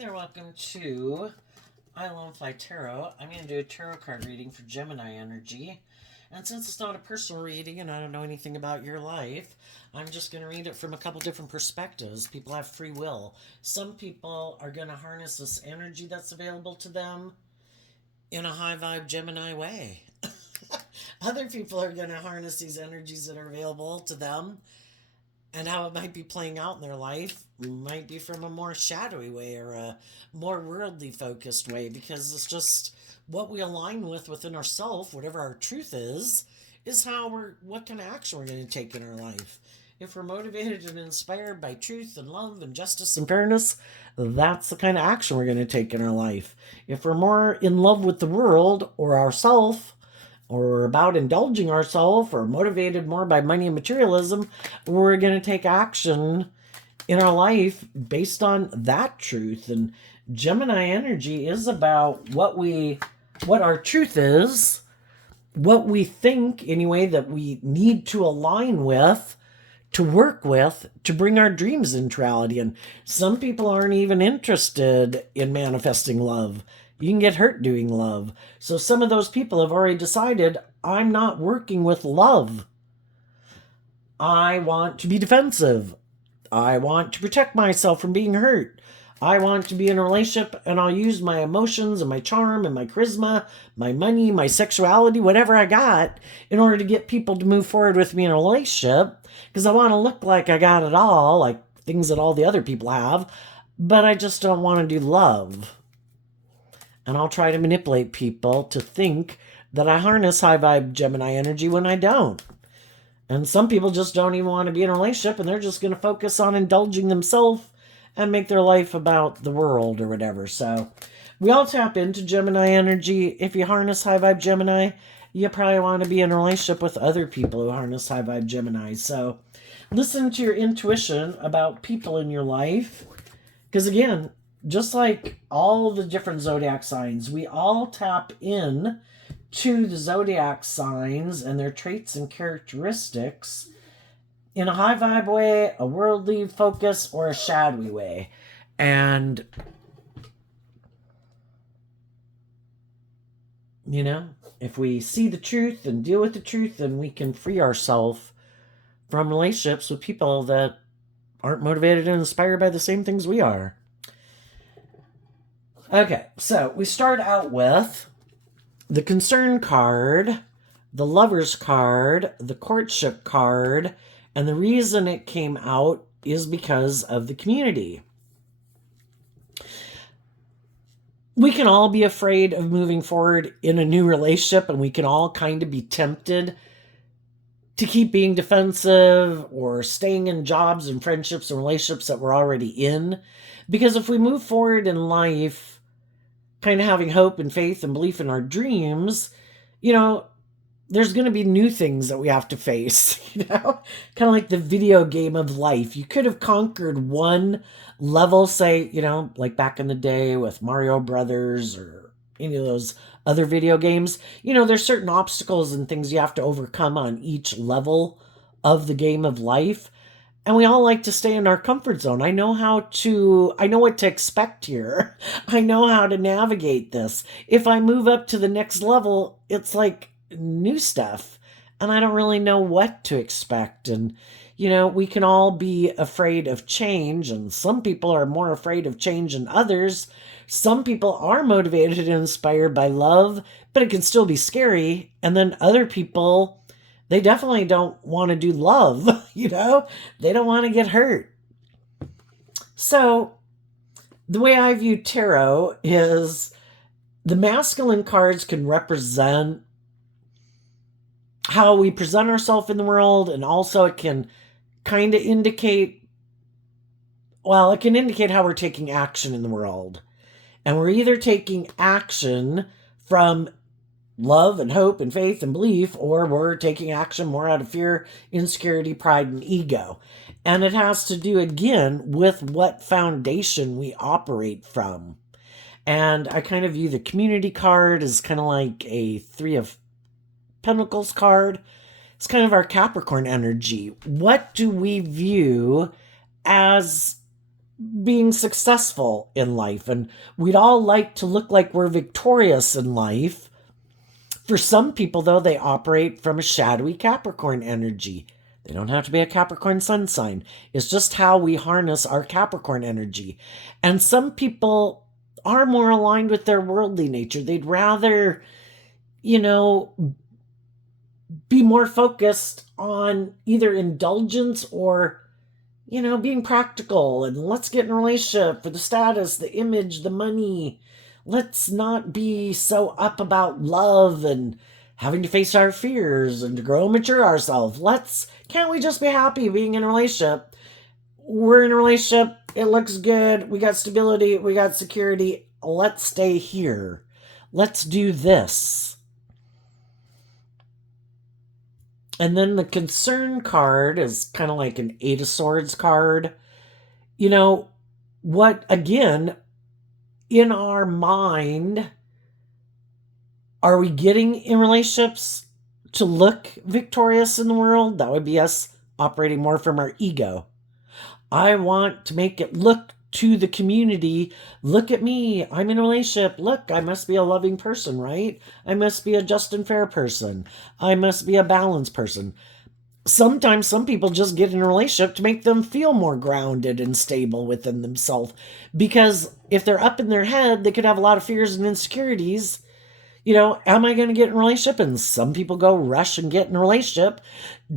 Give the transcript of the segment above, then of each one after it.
there, welcome to I Lone Fly Tarot. I'm going to do a tarot card reading for Gemini energy. And since it's not a personal reading and I don't know anything about your life, I'm just going to read it from a couple different perspectives. People have free will. Some people are going to harness this energy that's available to them in a high vibe Gemini way. Other people are going to harness these energies that are available to them, and how it might be playing out in their life might be from a more shadowy way or a more worldly focused way, because it's just what we align with within ourselves, whatever our truth is how what kind of action we're going to take in our life. If we're motivated and inspired by truth and love and justice and fairness, that's the kind of action we're going to take in our life. If we're more in love with the world or ourself, or about indulging ourselves, or motivated more by money and materialism, we're going to take action in our life based on that truth. And Gemini energy is about what our truth is, what we think anyway that we need to align with, to work with, to bring our dreams into reality. And some people aren't even interested in manifesting love. You can get hurt doing love. So some of those people have already decided, I'm not working with love. I want to be defensive. I want to protect myself from being hurt. I want to be in a relationship, and I'll use my emotions and my charm and my charisma, my money, my sexuality, whatever I got, in order to get people to move forward with me in a relationship, because I want to look like I got it all, like things that all the other people have, but I just don't want to do love. And I'll try to manipulate people to think that I harness high vibe Gemini energy when I don't. And some people just don't even want to be in a relationship, and they're just going to focus on indulging themselves and make their life about the world or whatever. So we all tap into Gemini energy. If you harness high vibe Gemini, you probably want to be in a relationship with other people who harness high vibe Gemini. So listen to your intuition about people in your life. Because again, just like all the different zodiac signs, we all tap in to the zodiac signs and their traits and characteristics in a high vibe way, a worldly focus, or a shadowy way. And, if we see the truth and deal with the truth, then we can free ourselves from relationships with people that aren't motivated and inspired by the same things we are. Okay, so we start out with the concern card, the lover's card, the courtship card, and the reason it came out is because of the community. We can all be afraid of moving forward in a new relationship, and we can all kind of be tempted to keep being defensive or staying in jobs and friendships and relationships that we're already in. Because if we move forward in life, kind of having hope and faith and belief in our dreams, there's going to be new things that we have to face, kind of like the video game of life. You could have conquered one level, say, like back in the day with Mario Brothers or any of those other video games. There's certain obstacles and things you have to overcome on each level of the game of life. And we all like to stay in our comfort zone. I know what to expect here. I know how to navigate this. If I move up to the next level, it's like new stuff, and I don't really know what to expect. And we can all be afraid of change, and some people are more afraid of change than others. Some people are motivated and inspired by love, but it can still be scary. And then other people, they definitely don't want to do love. They don't want to get hurt. So the way I view tarot is the masculine cards can represent how we present ourselves in the world, and also it can kind of indicate how we're taking action in the world. And we're either taking action from love and hope and faith and belief, or we're taking action more out of fear, insecurity, pride, and ego. And it has to do, again, with what foundation we operate from. And I kind of view the community card as kind of like a Three of Pentacles card. It's kind of our Capricorn energy. What do we view as being successful in life, and we'd all like to look like we're victorious in life. For some people, though, they operate from a shadowy Capricorn energy. They don't have to be a Capricorn sun sign. It's just how we harness our Capricorn energy. And some people are more aligned with their worldly nature. They'd rather, you know, be more focused on either indulgence or, being practical, and let's get in a relationship for the status, the image, the money. Let's not be so up about love and having to face our fears and to grow and mature ourselves. Can't we just be happy being in a relationship? We're in a relationship. It looks good. We got stability. We got security. Let's stay here. Let's do this. And then the concern card is kind of like an Eight of Swords card. What, again, in our mind, are we getting in relationships to look victorious in the world? That would be us operating more from our ego. I want to make it look to the community, look at me, I'm in a relationship, look, I must be a loving person, right? I must be a just and fair person. I must be a balanced person. Sometimes some people just get in a relationship to make them feel more grounded and stable within themselves, because if they're up in their head, they could have a lot of fears and insecurities. Am I going to get in a relationship? And some people go rush and get in a relationship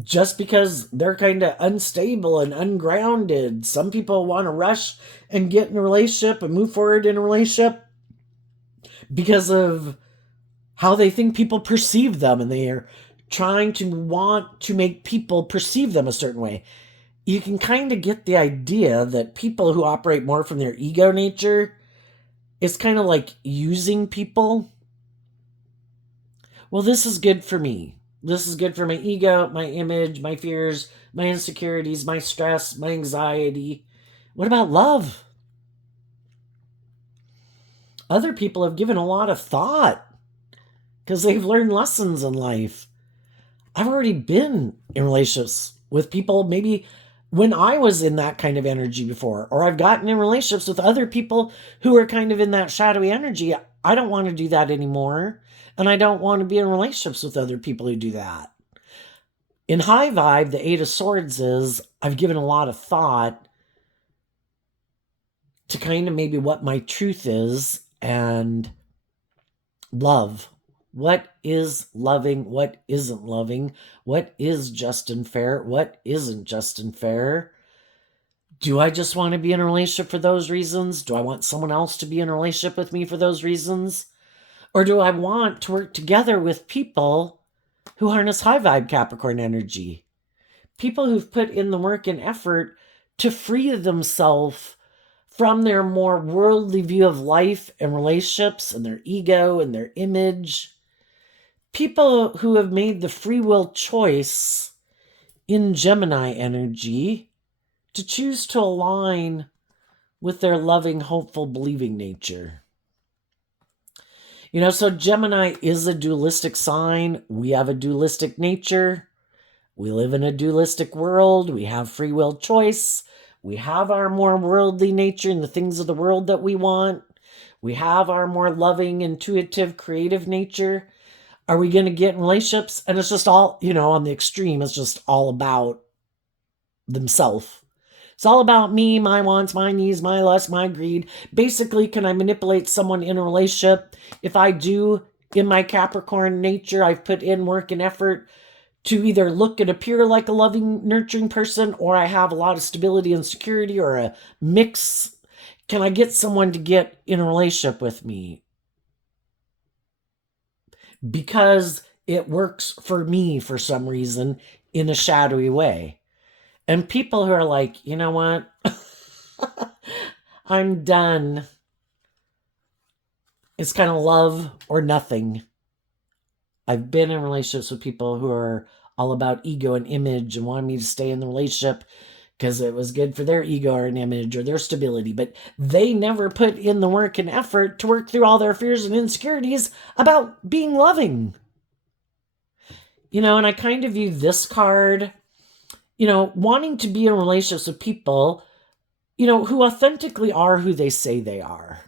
just because they're kind of unstable and ungrounded. Some people want to rush and get in a relationship and move forward in a relationship because of how they think people perceive them, and they are trying to want to make people perceive them a certain way. You can kind of get the idea that people who operate more from their ego nature, it's kind of like using people. Well, this is good for me. This is good for my ego, my image, my fears, my insecurities, my stress, my anxiety. What about love? Other people have given a lot of thought because they've learned lessons in life. I've already been in relationships with people maybe when I was in that kind of energy before, or I've gotten in relationships with other people who are kind of in that shadowy energy. I don't want to do that anymore. And I don't want to be in relationships with other people who do that. In high vibe, the Eight of Swords is I've given a lot of thought to kind of maybe what my truth is and love. What is loving? What isn't loving? What is just and fair? What isn't just and fair? Do I just want to be in a relationship for those reasons? Do I want someone else to be in a relationship with me for those reasons? Or do I want to work together with people who harness high vibe Capricorn energy? People who've put in the work and effort to free themselves from their more worldly view of life and relationships and their ego and their image. People who have made the free will choice in Gemini energy to choose to align with their loving, hopeful, believing nature. So Gemini is a dualistic sign. We have a dualistic nature. We live in a dualistic world. We have free will choice. We have our more worldly nature and the things of the world that we want. We have our more loving, intuitive, creative nature. Are we going to get in relationships? And it's just all, on the extreme, it's just all about themselves. It's all about me, my wants, my needs, my lust, my greed. Basically, can I manipulate someone in a relationship? If I do, in my Capricorn nature, I've put in work and effort to either look and appear like a loving, nurturing person, or I have a lot of stability and security, or a mix. Can I get someone to get in a relationship with me? Because it works for me for some reason in a shadowy way. And people who are like, you know what? I'm done. It's kind of love or nothing. I've been in relationships with people who are all about ego and image and wanted me to stay in the relationship because it was good for their ego or an image or their stability. But they never put in the work and effort to work through all their fears and insecurities about being loving. And I kind of view this card, wanting to be in relationships with people who authentically are who they say they are.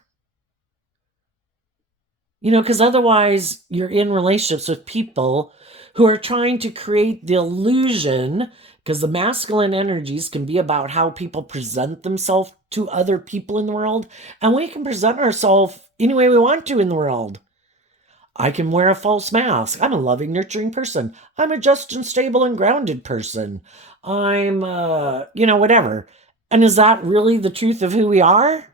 Because otherwise you're in relationships with people who are trying to create the illusion, because the masculine energies can be about how people present themselves to other people in the world, and we can present ourselves any way we want to in the world. I can wear a false mask. I'm a loving, nurturing person. I'm a just and stable and grounded person. I'm, whatever. And is that really the truth of who we are?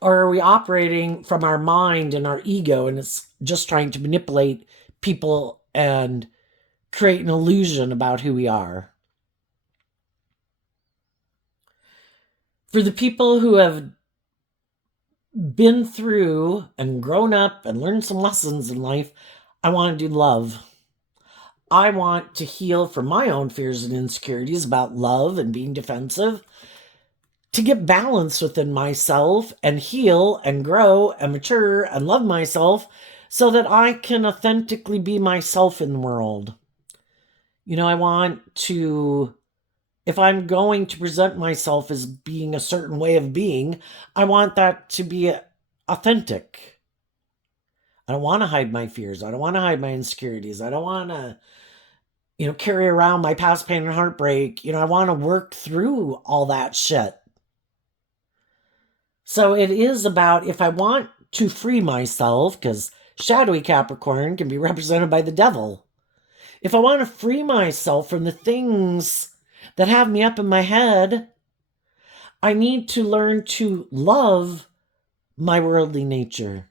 Or are we operating from our mind and our ego, and it's just trying to manipulate people and create an illusion about who we are? For the people who have been through and grown up and learned some lessons in life, I want to do love. I want to heal from my own fears and insecurities about love and being defensive, to get balance within myself and heal and grow and mature and love myself so that I can authentically be myself in the world. I want to, if I'm going to present myself as being a certain way of being, I want that to be authentic. I don't want to hide my fears. I don't want to hide my insecurities. I don't want to, carry around my past pain and heartbreak. I want to work through all that shit. So it is about, if I want to free myself, because shadowy Capricorn can be represented by the devil. If I want to free myself from the things that have me up in my head, I need to learn to love my worldly nature.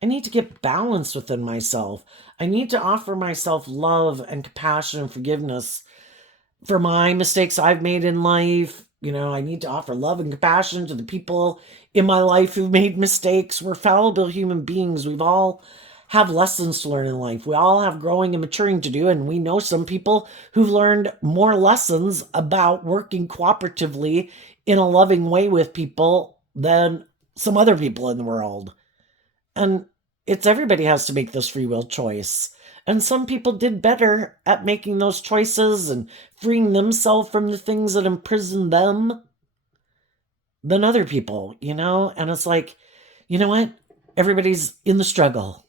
I need to get balance within myself. I need to offer myself love and compassion and forgiveness for my mistakes I've made in life. I need to offer love and compassion to the people in my life who've made mistakes. We're fallible human beings. We've all have lessons to learn in life. We all have growing and maturing to do, and we know some people who've learned more lessons about working cooperatively in a loving way with people than some other people in the world. And everybody has to make this free will choice. And some people did better at making those choices and freeing themselves from the things that imprison them than other people, And it's like, you know what? Everybody's in the struggle.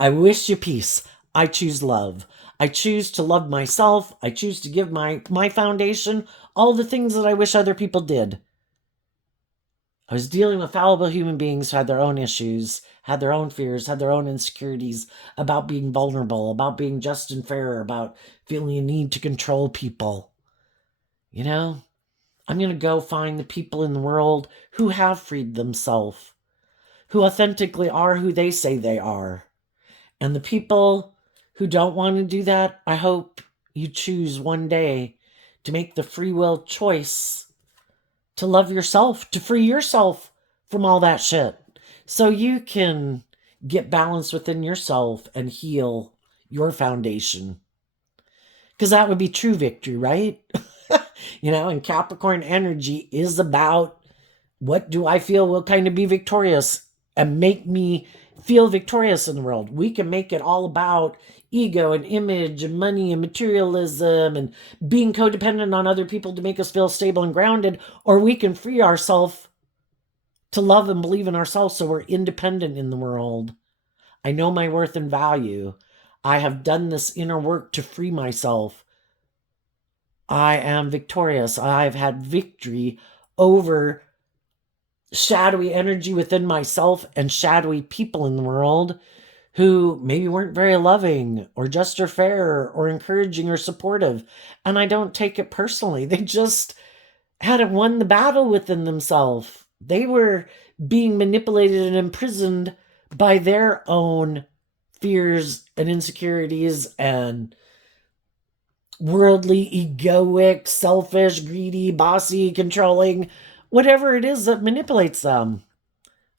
I wish you peace. I choose love. I choose to love myself. I choose to give my foundation all the things that I wish other people did. I was dealing with fallible human beings who had their own issues, had their own fears, had their own insecurities about being vulnerable, about being just and fair, about feeling a need to control people. I'm going to go find the people in the world who have freed themselves, who authentically are who they say they are. And the people who don't want to do that, I hope you choose one day to make the free will choice to love yourself, to free yourself from all that shit, so you can get balance within yourself and heal your foundation. Because that would be true victory, right? And Capricorn energy is about, what do I feel will kind of be victorious and make me feel victorious in the world. We can make it all about ego and image and money and materialism and being codependent on other people to make us feel stable and grounded, or we can free ourselves to love and believe in ourselves so we're independent in the world. I know my worth and value. I have done this inner work to free myself. I am victorious. I've had victory over shadowy energy within myself and shadowy people in the world who maybe weren't very loving or just or fair or encouraging or supportive. And I don't take it personally. They just hadn't won the battle within themselves. They were being manipulated and imprisoned by their own fears and insecurities and worldly, egoic, selfish, greedy, bossy, controlling, whatever it is that manipulates them.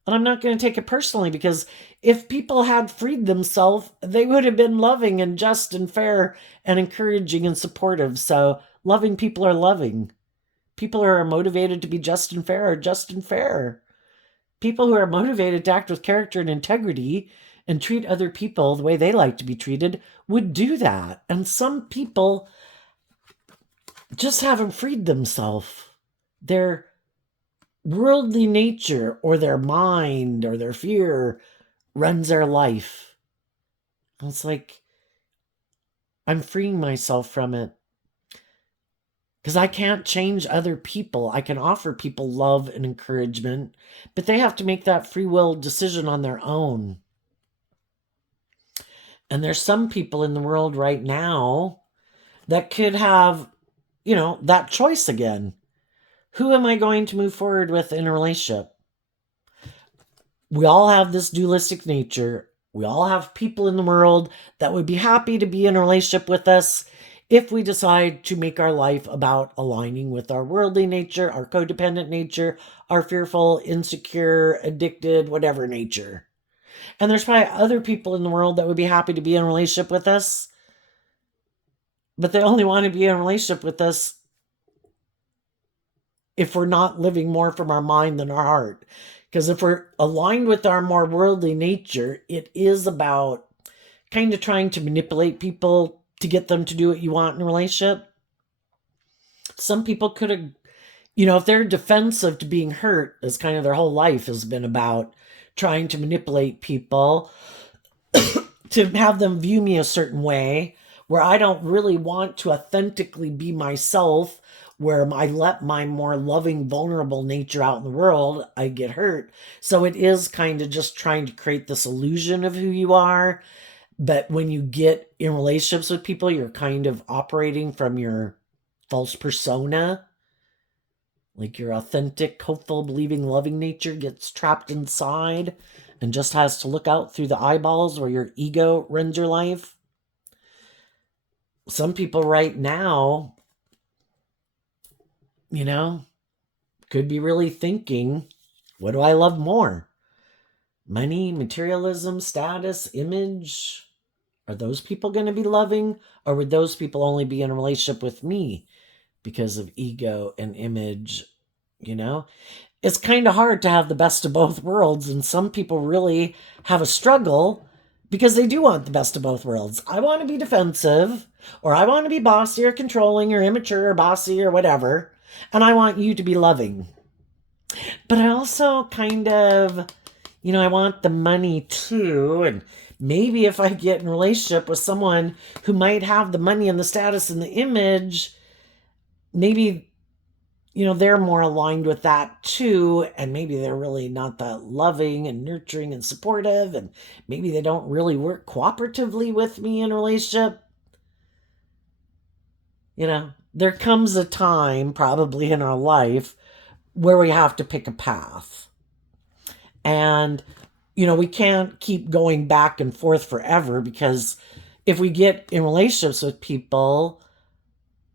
And I'm not going to take it personally, because if people had freed themselves, they would have been loving and just and fair and encouraging and supportive. So loving people are loving. People who are motivated to be just and fair are just and fair. People who are motivated to act with character and integrity and treat other people the way they like to be treated would do that. And some people just haven't freed themselves. their worldly nature or their mind or their fear runs their life. And it's like, I'm freeing myself from it. Because I can't change other people. I can offer people love and encouragement, but they have to make that free will decision on their own. And there's some people in the world right now that could have, that choice again. Who am I going to move forward with in a relationship? We all have this dualistic nature. We all have people in the world that would be happy to be in a relationship with us if we decide to make our life about aligning with our worldly nature, our codependent nature, our fearful, insecure, addicted, whatever nature. And there's probably other people in the world that would be happy to be in a relationship with us, but they only want to be in a relationship with us if we're not living more from our mind than our heart. Because if we're aligned with our more worldly nature, it is about kind of trying to manipulate people to get them to do what you want in a relationship. Some people could have, if they're defensive to being hurt, as kind of their whole life has been about trying to manipulate people to have them view me a certain way, where I don't really want to authentically be myself, where I let my more loving, vulnerable nature out in the world, I get hurt. So it is kind of just trying to create this illusion of who you are. But when you get in relationships with people, you're kind of operating from your false persona. Like your authentic, hopeful, believing, loving nature gets trapped inside and just has to look out through the eyeballs where your ego runs your life. Some people right now, could be really thinking, what do I love more? Money, materialism, status, image? Are those people going to be loving? Or would those people only be in a relationship with me because of ego and image? It's kind of hard to have the best of both worlds. And some people really have a struggle because they do want the best of both worlds. I want to be defensive, or I want to be bossy or controlling or immature or bossy or whatever. And I want you to be loving. But I also kind of, I want the money too. And maybe if I get in a relationship with someone who might have the money and the status and the image, maybe, they're more aligned with that too. And maybe they're really not that loving and nurturing and supportive. And maybe they don't really work cooperatively with me in a relationship. There comes a time probably in our life where we have to pick a path. And, we can't keep going back and forth forever, because if we get in relationships with people,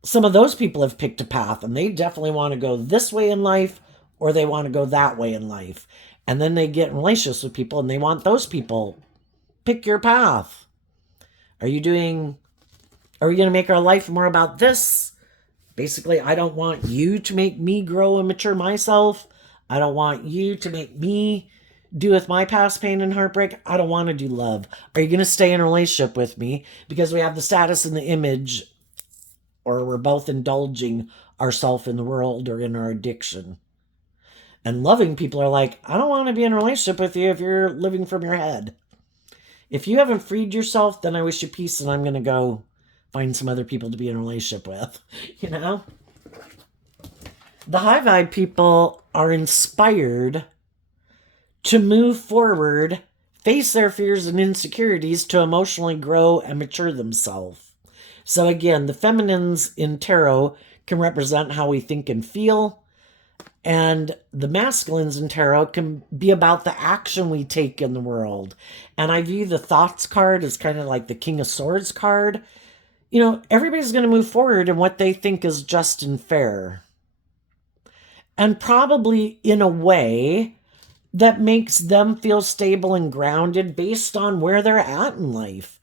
some of those people have picked a path and they definitely want to go this way in life, or they want to go that way in life. And then they get in relationships with people and they want those people. Pick your path. Are we going to make our life more about this? Basically, I don't want you to make me grow and mature myself. I don't want you to make me do with my past pain and heartbreak. I don't want to do love. Are you going to stay in a relationship with me because we have the status and the image, or we're both indulging ourselves in the world or in our addiction? And loving people are like, I don't want to be in a relationship with you if you're living from your head. If you haven't freed yourself, then I wish you peace, and I'm going to go find some other people to be in a relationship with. The high vibe people are inspired to move forward, face their fears and insecurities, to emotionally grow and mature themselves. So again, the feminines in tarot can represent how we think and feel, and the masculines in tarot can be about the action we take in the world. And I view the thoughts card as kind of like the King of Swords card. Everybody's going to move forward in what they think is just and fair. And probably in a way that makes them feel stable and grounded based on where they're at in life.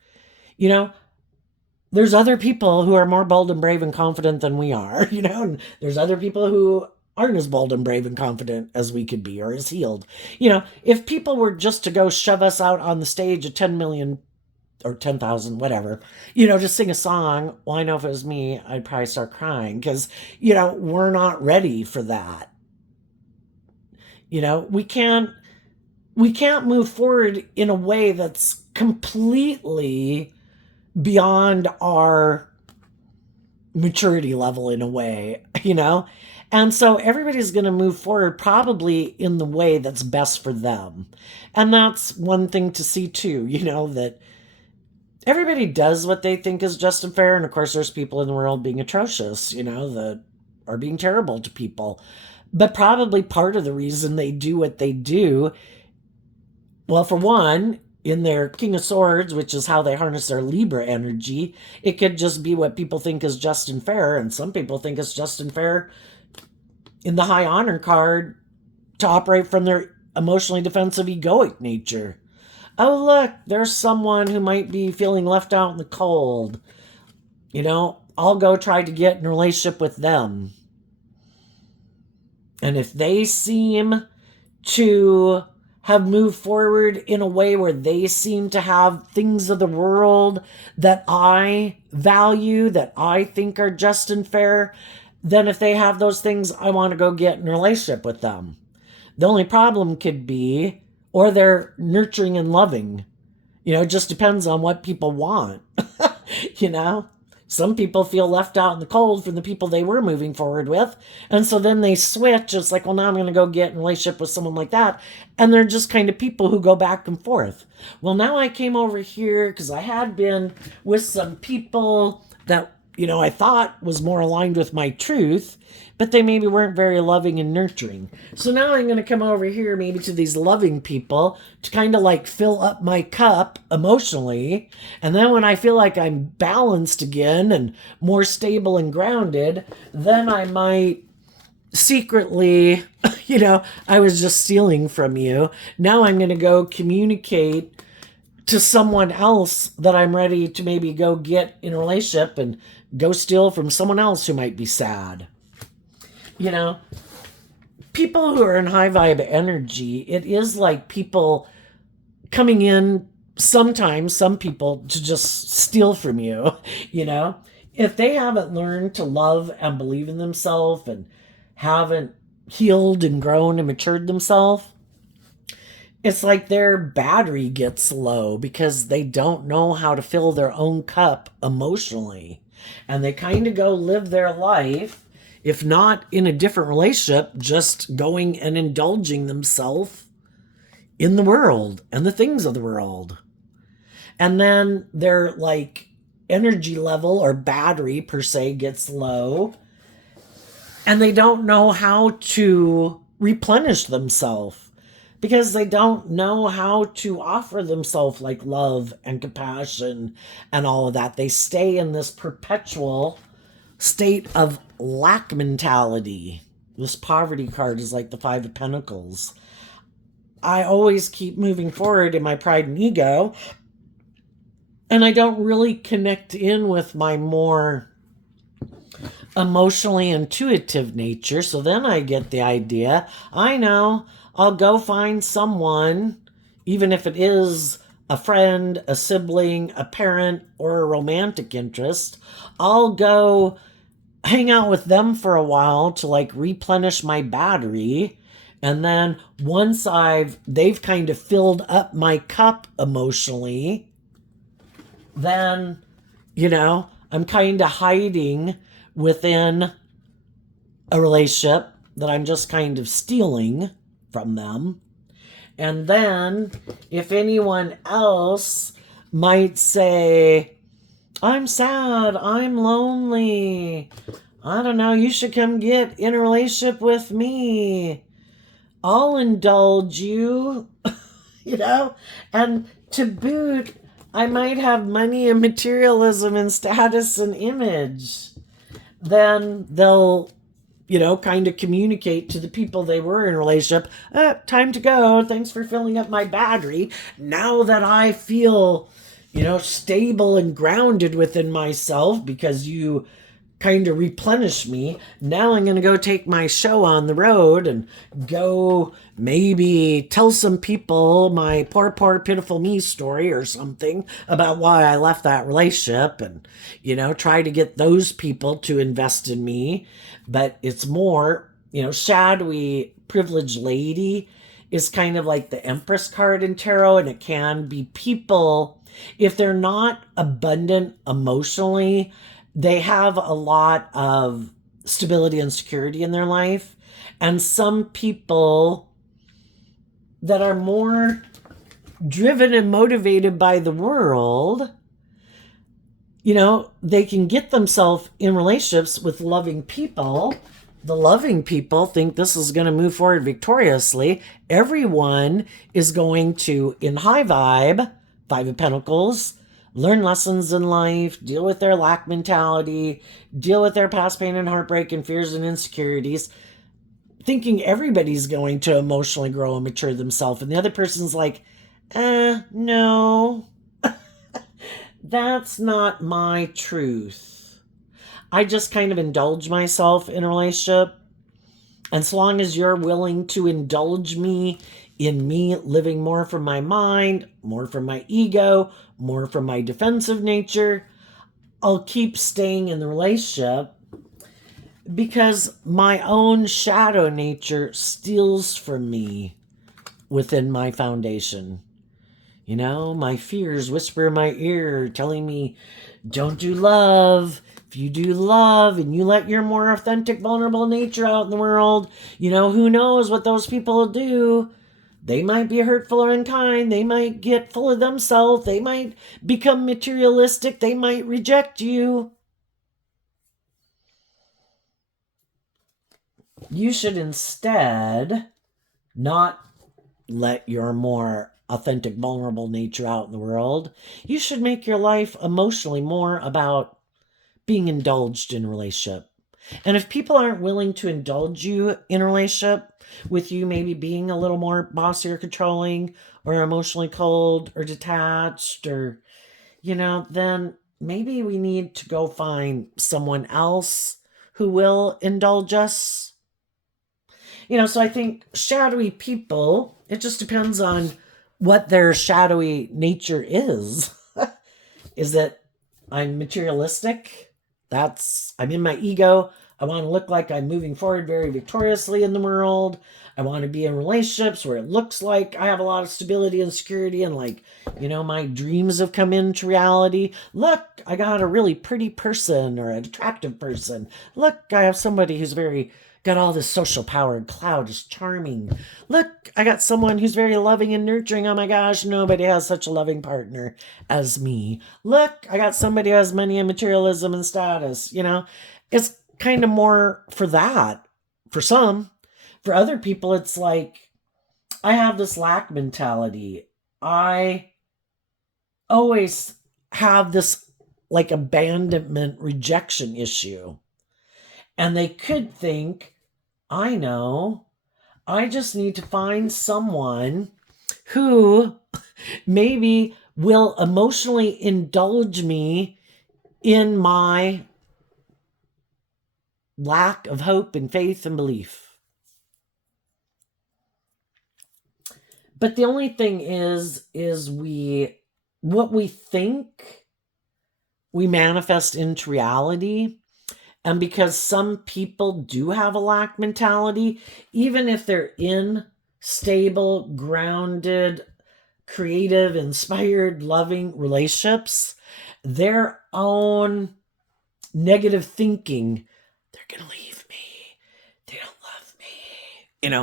There's other people who are more bold and brave and confident than we are, and there's other people who aren't as bold and brave and confident as we could be, or as healed. If people were just to go shove us out on the stage of 10 million or 10,000, whatever, to sing a song. Well, I know if it was me, I'd probably start crying because, we're not ready for that. We can't move forward in a way that's completely beyond our maturity level in a way. And so everybody's going to move forward probably in the way that's best for them. And that's one thing to see too, that everybody does what they think is just and fair. And of course, there's people in the world being atrocious, that are being terrible to people. But probably part of the reason they do what they do, well, for one, in their King of Swords, which is how they harness their Libra energy, it could just be what people think is just and fair. And some people think it's just and fair in the High Honor card to operate from their emotionally defensive, egoic nature. Oh, look, there's someone who might be feeling left out in the cold. I'll go try to get in a relationship with them. And if they seem to have moved forward in a way where they seem to have things of the world that I value, that I think are just and fair, then if they have those things, I want to go get in a relationship with them. The only problem could be, or they're nurturing and loving. It just depends on what people want. Some people feel left out in the cold from the people they were moving forward with. And so then they switch. It's like, well, now I'm going to go get in a relationship with someone like that. And they're just kind of people who go back and forth. Well, now I came over here because I had been with some people that, I thought was more aligned with my truth, but they maybe weren't very loving and nurturing. So now I'm going to come over here maybe to these loving people to kind of like fill up my cup emotionally. And then when I feel like I'm balanced again and more stable and grounded, then I might secretly, I was just stealing from you. Now I'm going to go communicate to someone else that I'm ready to maybe go get in a relationship and go steal from someone else who might be sad. People who are in high vibe energy, it is like people coming in sometimes, some people to just steal from you, If they haven't learned to love and believe in themselves and haven't healed and grown and matured themselves, it's like their battery gets low because they don't know how to fill their own cup emotionally. And they kind of go live their life, if not in a different relationship, just going and indulging themselves in the world and the things of the world. And then their like energy level or battery per se gets low. And they don't know how to replenish themselves because they don't know how to offer themselves like love and compassion and all of that. They stay in this perpetual state of lack mentality. This poverty card is like the Five of Pentacles. I always keep moving forward in my pride and ego, and I don't really connect in with my more emotionally intuitive nature. So then I get the idea, I know, I'll go find someone, even if it is a friend, a sibling, a parent, or a romantic interest. I'll go hang out with them for a while to like replenish my battery. And then once they've kind of filled up my cup emotionally, then, I'm kind of hiding within a relationship that I'm just kind of stealing from them. And then if anyone else might say, I'm sad, I'm lonely, I don't know, you should come get in a relationship with me, I'll indulge you, and to boot, I might have money and materialism and status and image. Then they'll, kind of communicate to the people they were in a relationship, time to go, thanks for filling up my battery. Now that I feel, stable and grounded within myself because you kind of replenish me. Now I'm going to go take my show on the road and go maybe tell some people my poor, poor, pitiful me story or something about why I left that relationship and, try to get those people to invest in me. But it's more, shadowy, privileged lady is kind of like the Empress card in tarot, and it can be people, if they're not abundant emotionally, they have a lot of stability and security in their life. And some people that are more driven and motivated by the world, they can get themselves in relationships with loving people. The loving people think this is going to move forward victoriously. Everyone is going to, in high vibe, Five of Pentacles, learn lessons in life, deal with their lack mentality, deal with their past pain and heartbreak and fears and insecurities, thinking everybody's going to emotionally grow and mature themselves. And the other person's like, no, that's not my truth. I just kind of indulge myself in a relationship. And so long as you're willing to indulge me in me living more from my mind, more from my ego, more from my defensive nature, I'll keep staying in the relationship because my own shadow nature steals from me within my foundation. My fears whisper in my ear telling me, don't do love. If you do love and you let your more authentic, vulnerable nature out in the world, who knows what those people will do. They might be hurtful or unkind. They might get full of themselves. They might become materialistic. They might reject you. You should instead not let your more authentic, vulnerable nature out in the world. You should make your life emotionally more about being indulged in a relationship. And if people aren't willing to indulge you in a relationship, with you maybe being a little more bossy or controlling or emotionally cold or detached or, then maybe we need to go find someone else who will indulge us. So I think shadowy people, it just depends on what their shadowy nature is. Is it I'm materialistic? I'm in my ego. I want to look like I'm moving forward very victoriously in the world. I want to be in relationships where it looks like I have a lot of stability and security and my dreams have come into reality. Look, I got a really pretty person or an attractive person. Look, I have somebody who's got all this social power and clout is charming. Look, I got someone who's very loving and nurturing. Oh my gosh, nobody has such a loving partner as me. Look, I got somebody who has money and materialism and status. It's kind of more for that. For some. For other people, it's like, I have this lack mentality. I always have this abandonment rejection issue. And they could think, I know, I just need to find someone who maybe will emotionally indulge me in my lack of hope and faith and belief. But the only thing is what we think, we manifest into reality. And because some people do have a lack mentality, even if they're in stable, grounded, creative, inspired, loving relationships, their own negative thinking, they're going to leave me, they don't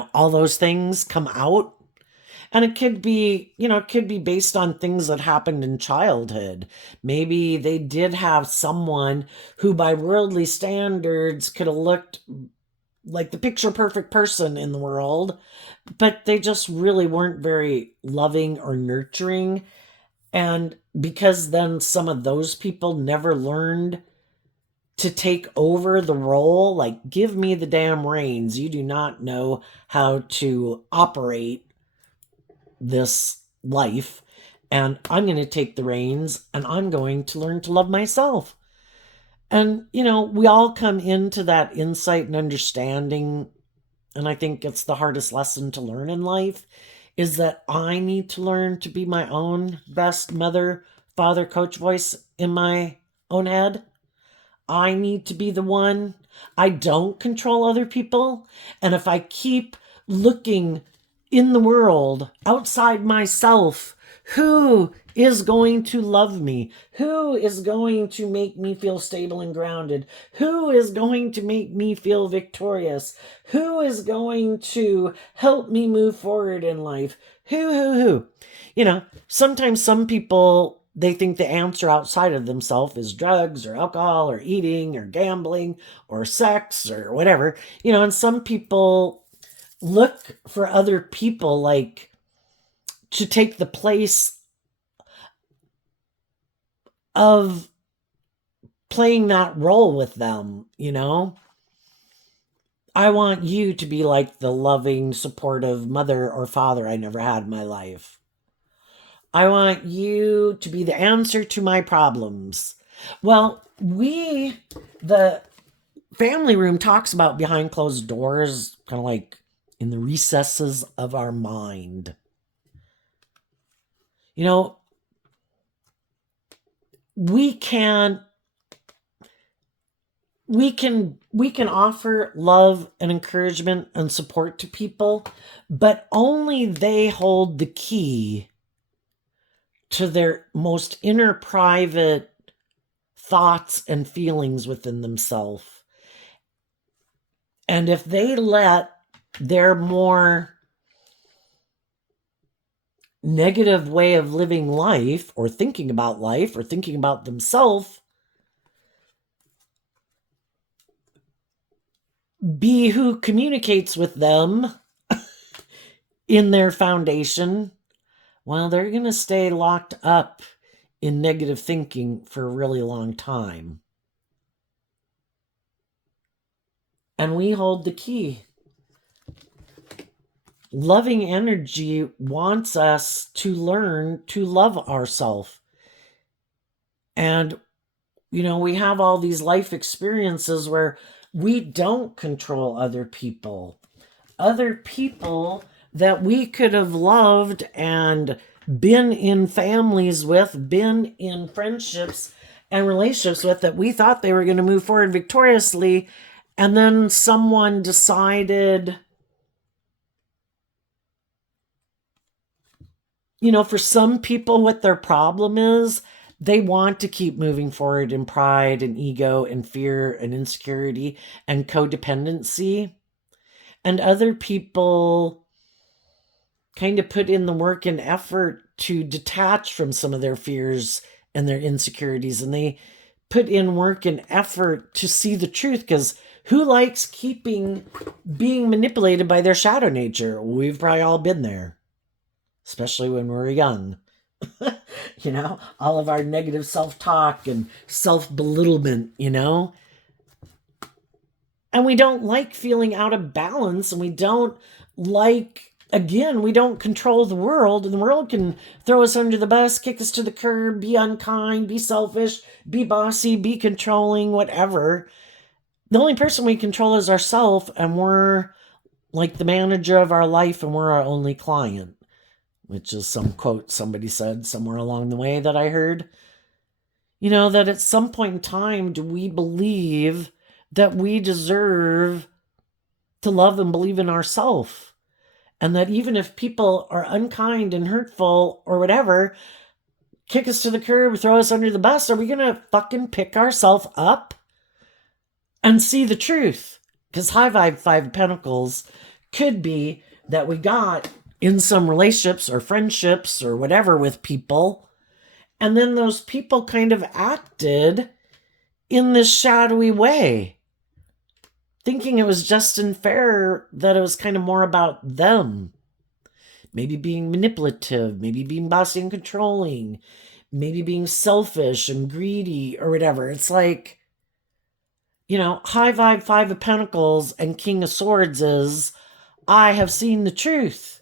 love me, all those things come out. And it could be, based on things that happened in childhood. Maybe they did have someone who by worldly standards could have looked like the picture perfect person in the world, but they just really weren't very loving or nurturing. And because then some of those people never learned to take over the role, like, give me the damn reins. You do not know how to operate this life, and I'm going to take the reins and I'm going to learn to love myself. And, we all come into that insight and understanding. And I think it's the hardest lesson to learn in life is that I need to learn to be my own best mother, father, coach voice in my own head. I need to be the one. I don't control other people. And if I keep looking in the world outside myself, who is going to love me? Who is going to make me feel stable and grounded? Who is going to make me feel victorious? Who is going to help me move forward in life? Who? Sometimes some people, they think the answer outside of themselves is drugs or alcohol or eating or gambling or sex or whatever. And some people look for other people like to take the place of playing that role with them. I want you to be like the loving, supportive mother or father I never had in my life. I want you to be the answer to my problems. Well, the family room talks about behind closed doors, kind of like in the recesses of our mind. We can offer love and encouragement and support to people, but only they hold the key to their most inner private thoughts and feelings within themselves. And if they let their more negative way of living life or thinking about life or thinking about themselves be who communicates with them in their foundation, well, they're going to stay locked up in negative thinking for a really long time. And we hold the key. Loving energy wants us to learn to love ourselves. And, we have all these life experiences where we don't control other people. Other people that we could have loved and been in families with, been in friendships and relationships with, that we thought they were going to move forward victoriously. And then someone decided, for some people, what their problem is, they want to keep moving forward in pride and ego and fear and insecurity and codependency. And other people kind of put in the work and effort to detach from some of their fears and their insecurities. And they put in work and effort to see the truth, because who likes being manipulated by their shadow nature? We've probably all been there, especially when we were young. All of our negative self-talk and self-belittlement, And we don't like feeling out of balance, and we don't like, again, we don't control the world, and the world can throw us under the bus, kick us to the curb, be unkind, be selfish, be bossy, be controlling, whatever. The only person we control is ourselves, and we're like the manager of our life, and we're our only client, which is some quote somebody said somewhere along the way that I heard. That at some point in time, do we believe that we deserve to love and believe in ourselves? And that even if people are unkind and hurtful or whatever, kick us to the curb, throw us under the bus, are we going to fucking pick ourselves up and see the truth? Because high vibe 5 of Pentacles could be that we got in some relationships or friendships or whatever with people, and then those people kind of acted in this shadowy way, thinking it was just and fair, that it was kind of more about them. Maybe being manipulative, maybe being bossy and controlling, maybe being selfish and greedy or whatever. It's like, high vibe 5 of Pentacles and King of Swords is, I have seen the truth.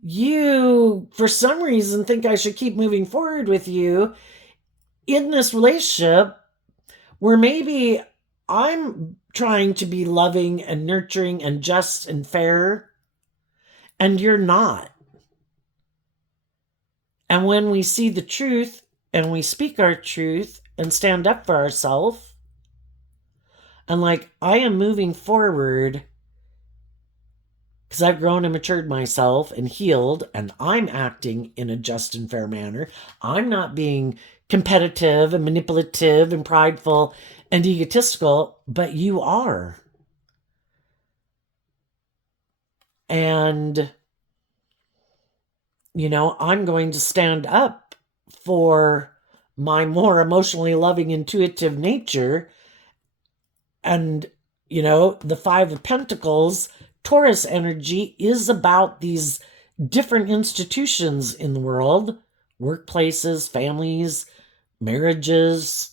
You, for some reason, think I should keep moving forward with you in this relationship where maybe I'm trying to be loving and nurturing and just and fair, and you're not. And when we see the truth and we speak our truth and stand up for ourselves, and like, I am moving forward because I've grown and matured myself and healed, and I'm acting in a just and fair manner. I'm not being competitive and manipulative and prideful and egotistical, but you are. And, I'm going to stand up for my more emotionally loving, intuitive nature. And, the Five of Pentacles, Taurus energy, is about these different institutions in the world, workplaces, families, marriages,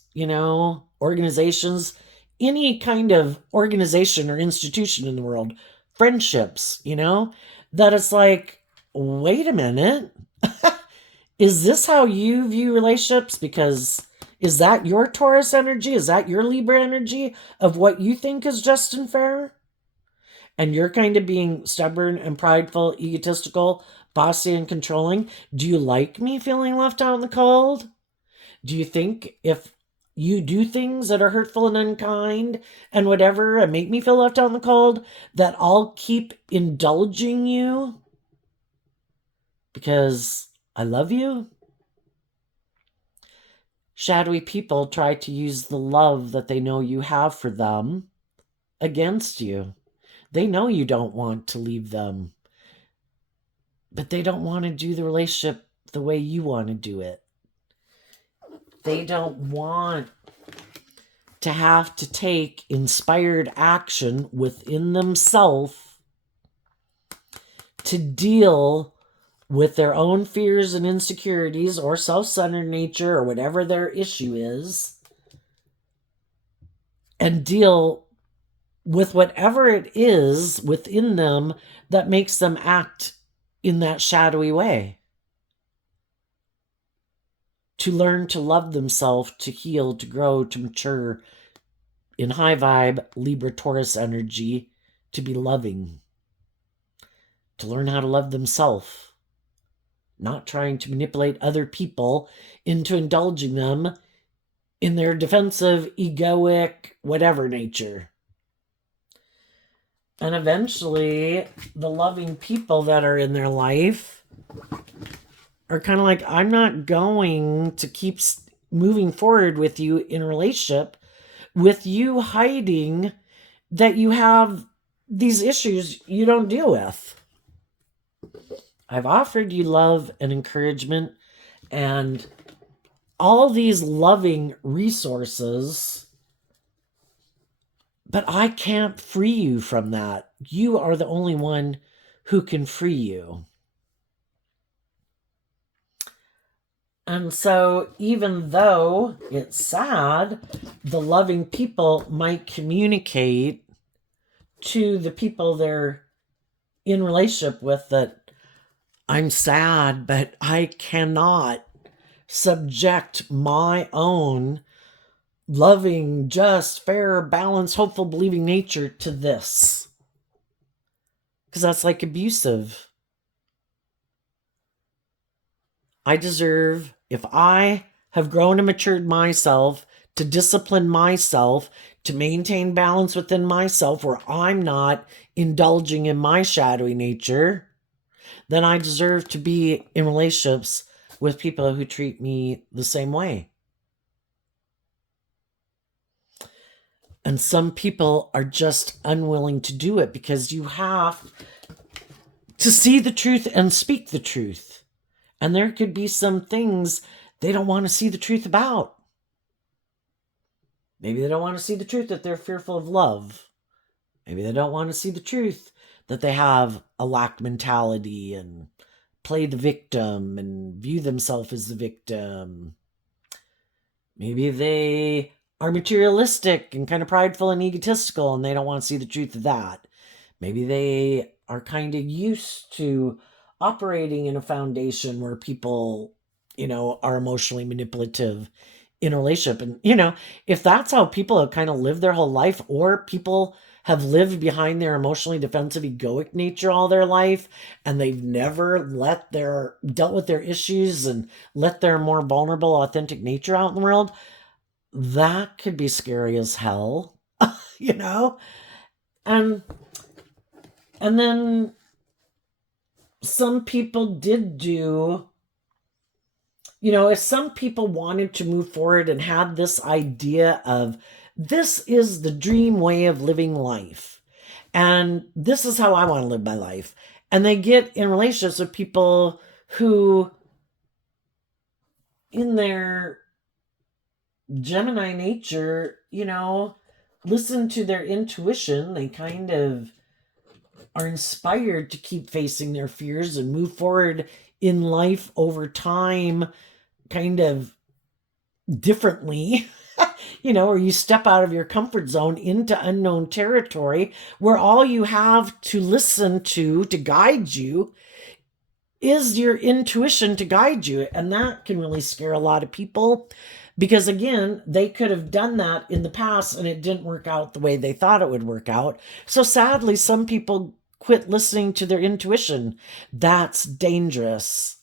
organizations, any kind of organization or institution in the world, friendships, that it's like, wait a minute. Is this how you view relationships? Because is that your Taurus energy? Is that your Libra energy of what you think is just and fair? And you're kind of being stubborn and prideful, egotistical, bossy and controlling. Do you like me feeling left out in the cold? Do you think if you do things that are hurtful and unkind and whatever and make me feel left out in the cold, that I'll keep indulging you because I love you? Shadowy people try to use the love that they know you have for them against you. They know you don't want to leave them, but they don't want to do the relationship the way you want to do it. They don't want to have to take inspired action within themselves to deal with their own fears and insecurities or self-centered nature or whatever their issue is, and deal with whatever it is within them that makes them act in that shadowy way. To learn to love themselves, to heal, to grow, to mature in high vibe Libra Taurus energy, to be loving, to learn how to love themselves, not trying to manipulate other people into indulging them in their defensive, egoic, whatever nature. And eventually, the loving people that are in their life are kind of like, I'm not going to keep moving forward with you in a relationship with you hiding that you have these issues you don't deal with. I've offered you love and encouragement and all these loving resources, but I can't free you from that. You are the only one who can free you. And so even though it's sad, the loving people might communicate to the people they're in relationship with that, I'm sad, but I cannot subject my own loving, just, fair, balanced, hopeful, believing nature to this. Because that's like abusive. I deserve, if I have grown and matured myself, to discipline myself, to maintain balance within myself where I'm not indulging in my shadowy nature, then I deserve to be in relationships with people who treat me the same way. And some people are just unwilling to do it because you have to see the truth and speak the truth. And there could be some things they don't want to see the truth about. Maybe they don't want to see the truth that they're fearful of love. Maybe they don't want to see the truth that they have a lack mentality and play the victim and view themselves as the victim. Maybe they are materialistic and kind of prideful and egotistical and they don't want to see the truth of that. Maybe they are kind of used to operating in a foundation where people, are emotionally manipulative in a relationship. And, if that's how people have kind of lived their whole life, or people have lived behind their emotionally defensive, egoic nature all their life, and they've never dealt with their issues and let their more vulnerable, authentic nature out in the world, that could be scary as hell, you know? And then some people did do, if some people wanted to move forward and had this idea of, this is the dream way of living life, and this is how I want to live my life, and they get in relationships with people who, in their Gemini nature, listen to their intuition. They kind of are inspired to keep facing their fears and move forward in life over time, kind of differently, or you step out of your comfort zone into unknown territory where all you have to listen to guide you is your intuition to guide you. And that can really scare a lot of people, because again, they could have done that in the past and it didn't work out the way they thought it would work out. So sadly, some people quit listening to their intuition. That's dangerous.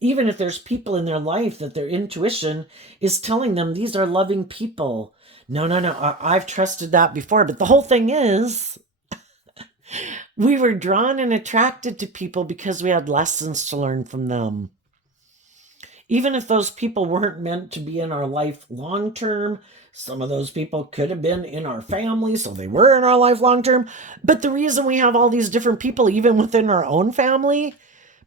Even if there's people in their life that their intuition is telling them these are loving people. No, I've trusted that before. But the whole thing is, we were drawn and attracted to people because we had lessons to learn from them. Even if those people weren't meant to be in our life long term, some of those people could have been in our family, so they were in our life long term. But the reason we have all these different people, even within our own family,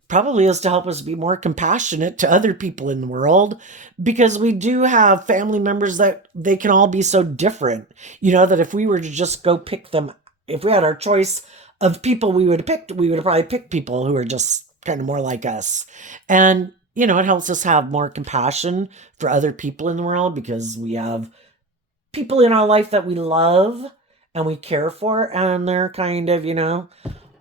probably is to help us be more compassionate to other people in the world, because we do have family members that they can all be so different, that if we were to just go pick them, if we had our choice of people we would have probably picked people who are just kind of more like us. And, it helps us have more compassion for other people in the world, because we have people in our life that we love and we care for, and they're kind of,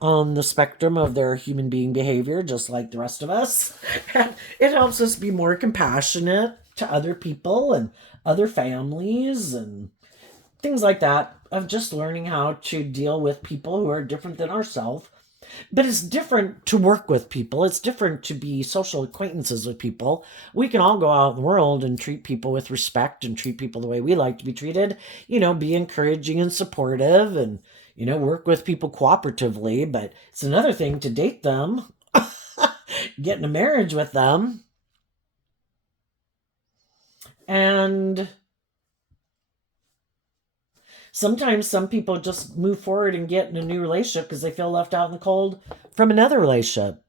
on the spectrum of their human being behavior, just like the rest of us. And it helps us be more compassionate to other people and other families and things like that, of just learning how to deal with people who are different than ourselves. But it's different to work with people. It's different to be social acquaintances with people. We can all go out in the world and treat people with respect and treat people the way we like to be treated, be encouraging and supportive and, work with people cooperatively. But it's another thing to date them, get in a marriage with them. And sometimes some people just move forward and get in a new relationship because they feel left out in the cold from another relationship.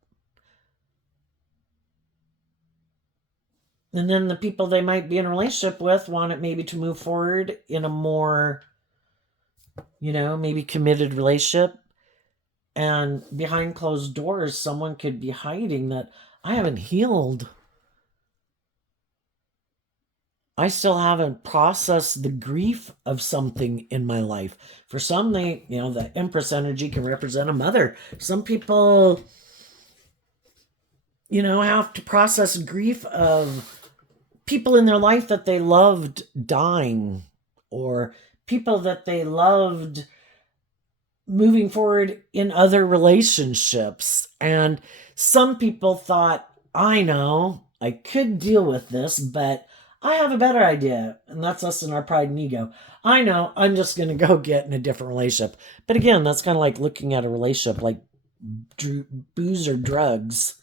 And then the people they might be in a relationship with want it maybe to move forward in a more, maybe committed relationship. And behind closed doors, someone could be hiding that I haven't healed. I still haven't processed the grief of something in my life. For some, the Empress energy can represent a mother. Some people, have to process grief of people in their life that they loved dying, or people that they loved moving forward in other relationships. And some people thought, I know, I could deal with this, but I have a better idea. And that's us in our pride and ego. I know, I'm just going to go get in a different relationship. But again, that's kind of like looking at a relationship like booze or drugs.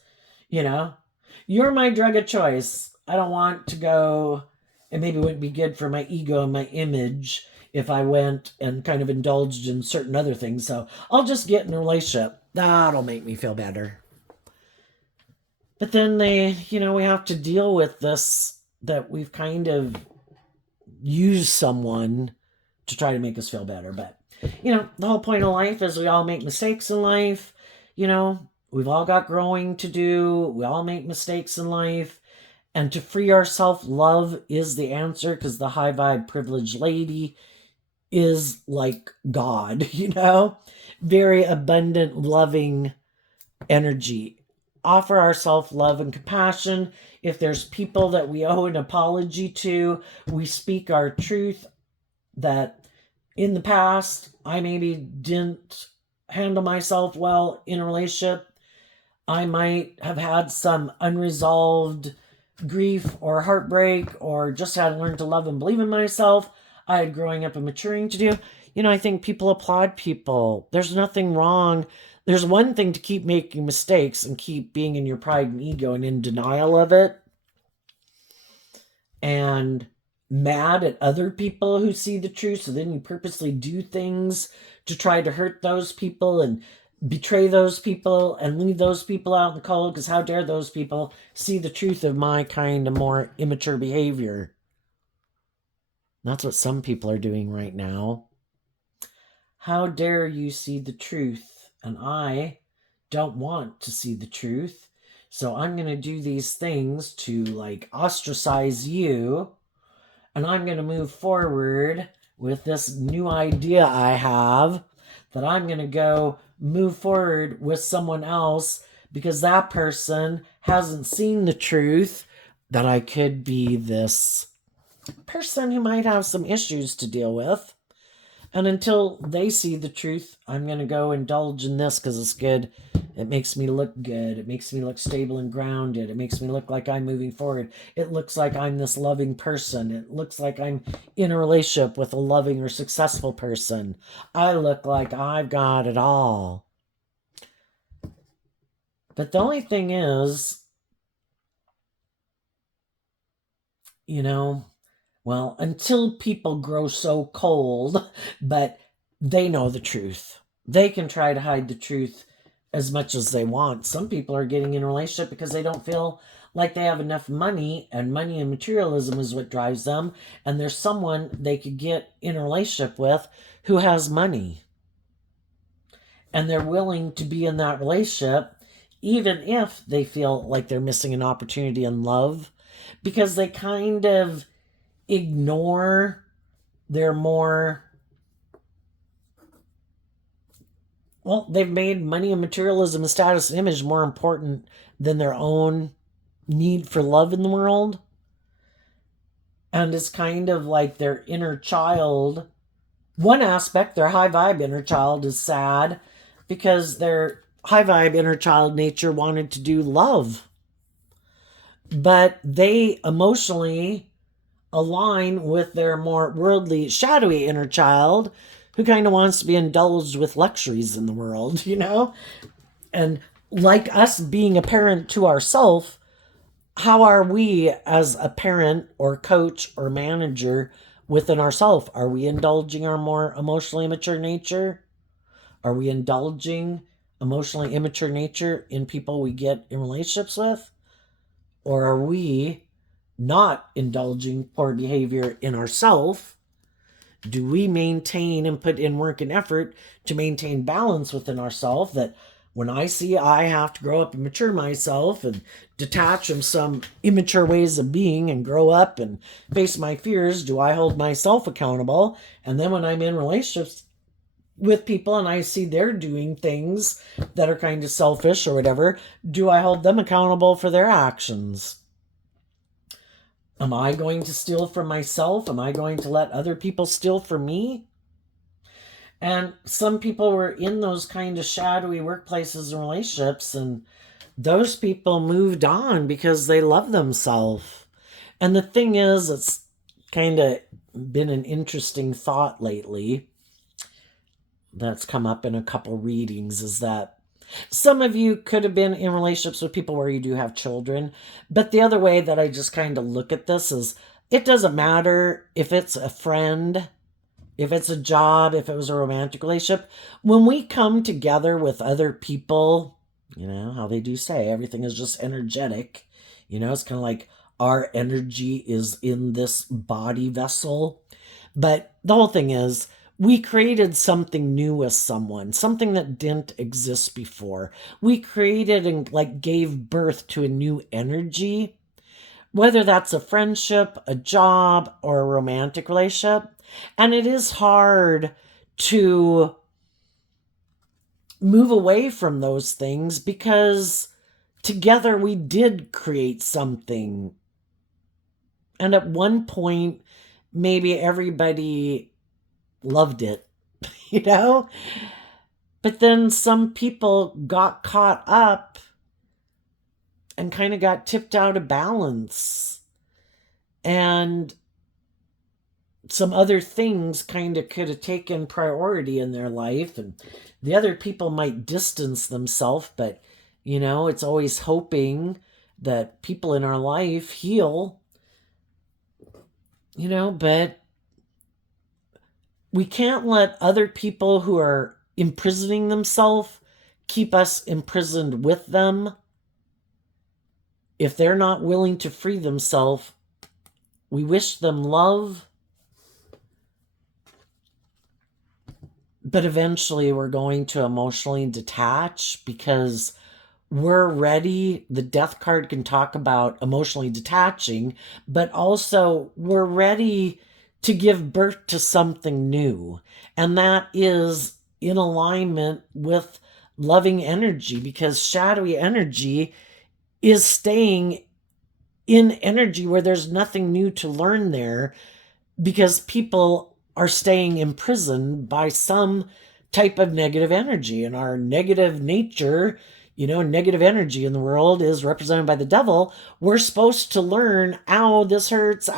You're my drug of choice. I don't want to go, and maybe it wouldn't be good for my ego and my image if I went and kind of indulged in certain other things. So I'll just get in a relationship. That'll make me feel better. But then we have to deal with this, that we've kind of used someone to try to make us feel better. But, the whole point of life is we all make mistakes in life. We've all got growing to do. We all make mistakes in life. And to free ourselves, love is the answer, because the high vibe privileged lady is like God, very abundant, loving energy. offer ourselves love and compassion. If there's people that we owe an apology to, we speak our truth that in the past I maybe didn't handle myself well in a relationship. I might have had some unresolved grief or heartbreak, or just had to learn to love and believe in myself. I had growing up and maturing to do. I think people applaud people. There's nothing wrong. There's one thing to keep making mistakes and keep being in your pride and ego and in denial of it and mad at other people who see the truth. So then you purposely do things to try to hurt those people and betray those people and leave those people out in the cold, because how dare those people see the truth of my kind of more immature behavior. That's what some people are doing right now. How dare you see the truth? And I don't want to see the truth. So I'm going to do these things to like ostracize you. And I'm going to move forward with this new idea I have, that I'm going to go move forward with someone else because that person hasn't seen the truth, that I could be this person who might have some issues to deal with. And until they see the truth, I'm going to go indulge in this because it's good. It makes me look good. It makes me look stable and grounded. It makes me look like I'm moving forward. It looks like I'm this loving person. It looks like I'm in a relationship with a loving or successful person. I look like I've got it all. But the only thing is, well, until people grow so cold, but they know the truth. They can try to hide the truth as much as they want. Some people are getting in a relationship because they don't feel like they have enough money, and money and materialism is what drives them. And there's someone they could get in a relationship with who has money. And they're willing to be in that relationship even if they feel like they're missing an opportunity in love, because they kind of ignore their more, well, they've made money and materialism and status and image more important than their own need for love in the world. And it's kind of like their inner child. One aspect, their high vibe inner child, is sad because their high vibe inner child nature wanted to do love. But they emotionally align with their more worldly, shadowy inner child who kind of wants to be indulged with luxuries in the world, And like us being a parent to ourselves, how are we as a parent or coach or manager within ourselves? Are we indulging our more emotionally immature nature? Are we indulging emotionally immature nature in people we get in relationships with? Or are we not indulging poor behavior in ourselves? Do we maintain and put in work and effort to maintain balance within ourselves, that when I see I have to grow up and mature myself and detach from some immature ways of being and grow up and face my fears, do I hold myself accountable? And then when I'm in relationships with people and I see they're doing things that are kind of selfish or whatever, do I hold them accountable for their actions? Am I going to steal from myself? Am I going to let other people steal from me? And some people were in those kind of shadowy workplaces and relationships, and those people moved on because they love themselves. And the thing is, it's kind of been an interesting thought lately that's come up in a couple readings, is that some of you could have been in relationships with people where you do have children. But the other way that I just kind of look at this is, it doesn't matter if it's a friend, if it's a job, if it was a romantic relationship. When we come together with other people, how they do say everything is just energetic. It's kind of like our energy is in this body vessel. But the whole thing is, we created something new with someone, something that didn't exist before. We created and gave birth to a new energy, whether that's a friendship, a job, or a romantic relationship. And it is hard to move away from those things because together we did create something. And at one point, maybe everybody loved it, you know? But then some people got caught up and kind of got tipped out of balance. And some other things kind of could have taken priority in their life. And the other people might distance themselves, but, it's always hoping that people in our life heal, but we can't let other people who are imprisoning themselves keep us imprisoned with them. If they're not willing to free themselves, we wish them love, but eventually we're going to emotionally detach because we're ready. The death card can talk about emotionally detaching, but also we're ready to give birth to something new. And that is in alignment with loving energy, because shadowy energy is staying in energy where there's nothing new to learn there, because people are staying imprisoned by some type of negative energy. And our negative nature, negative energy in the world is represented by the devil. We're supposed to learn, ow, this hurts,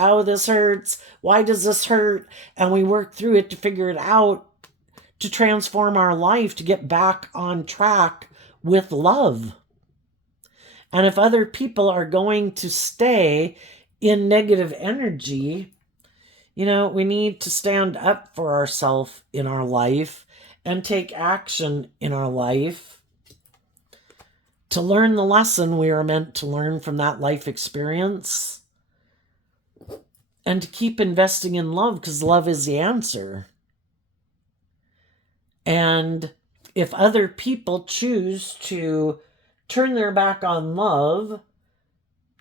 why does this hurt? And we work through it to figure it out, to transform our life, to get back on track with love. And if other people are going to stay in negative energy, we need to stand up for ourselves in our life and take action in our life to learn the lesson we are meant to learn from that life experience, and to keep investing in love, because love is the answer. And if other people choose to turn their back on love,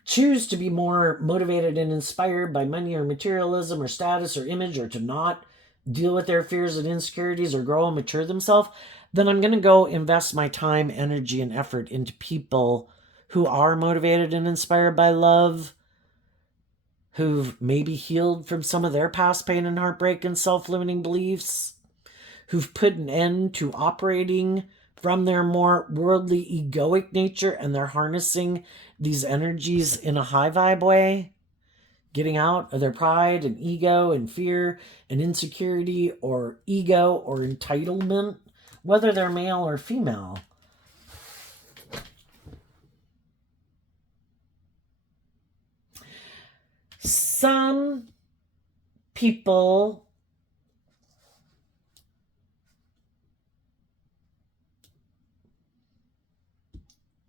choose to be more motivated and inspired by money or materialism or status or image, or to not deal with their fears and insecurities or grow and mature themselves, then I'm going to go invest my time, energy, and effort into people who are motivated and inspired by love, who've maybe healed from some of their past pain and heartbreak and self-limiting beliefs, who've put an end to operating from their more worldly, egoic nature, and they're harnessing these energies in a high vibe way, getting out of their pride and ego and fear and insecurity or ego or entitlement, whether they're male or female. Some people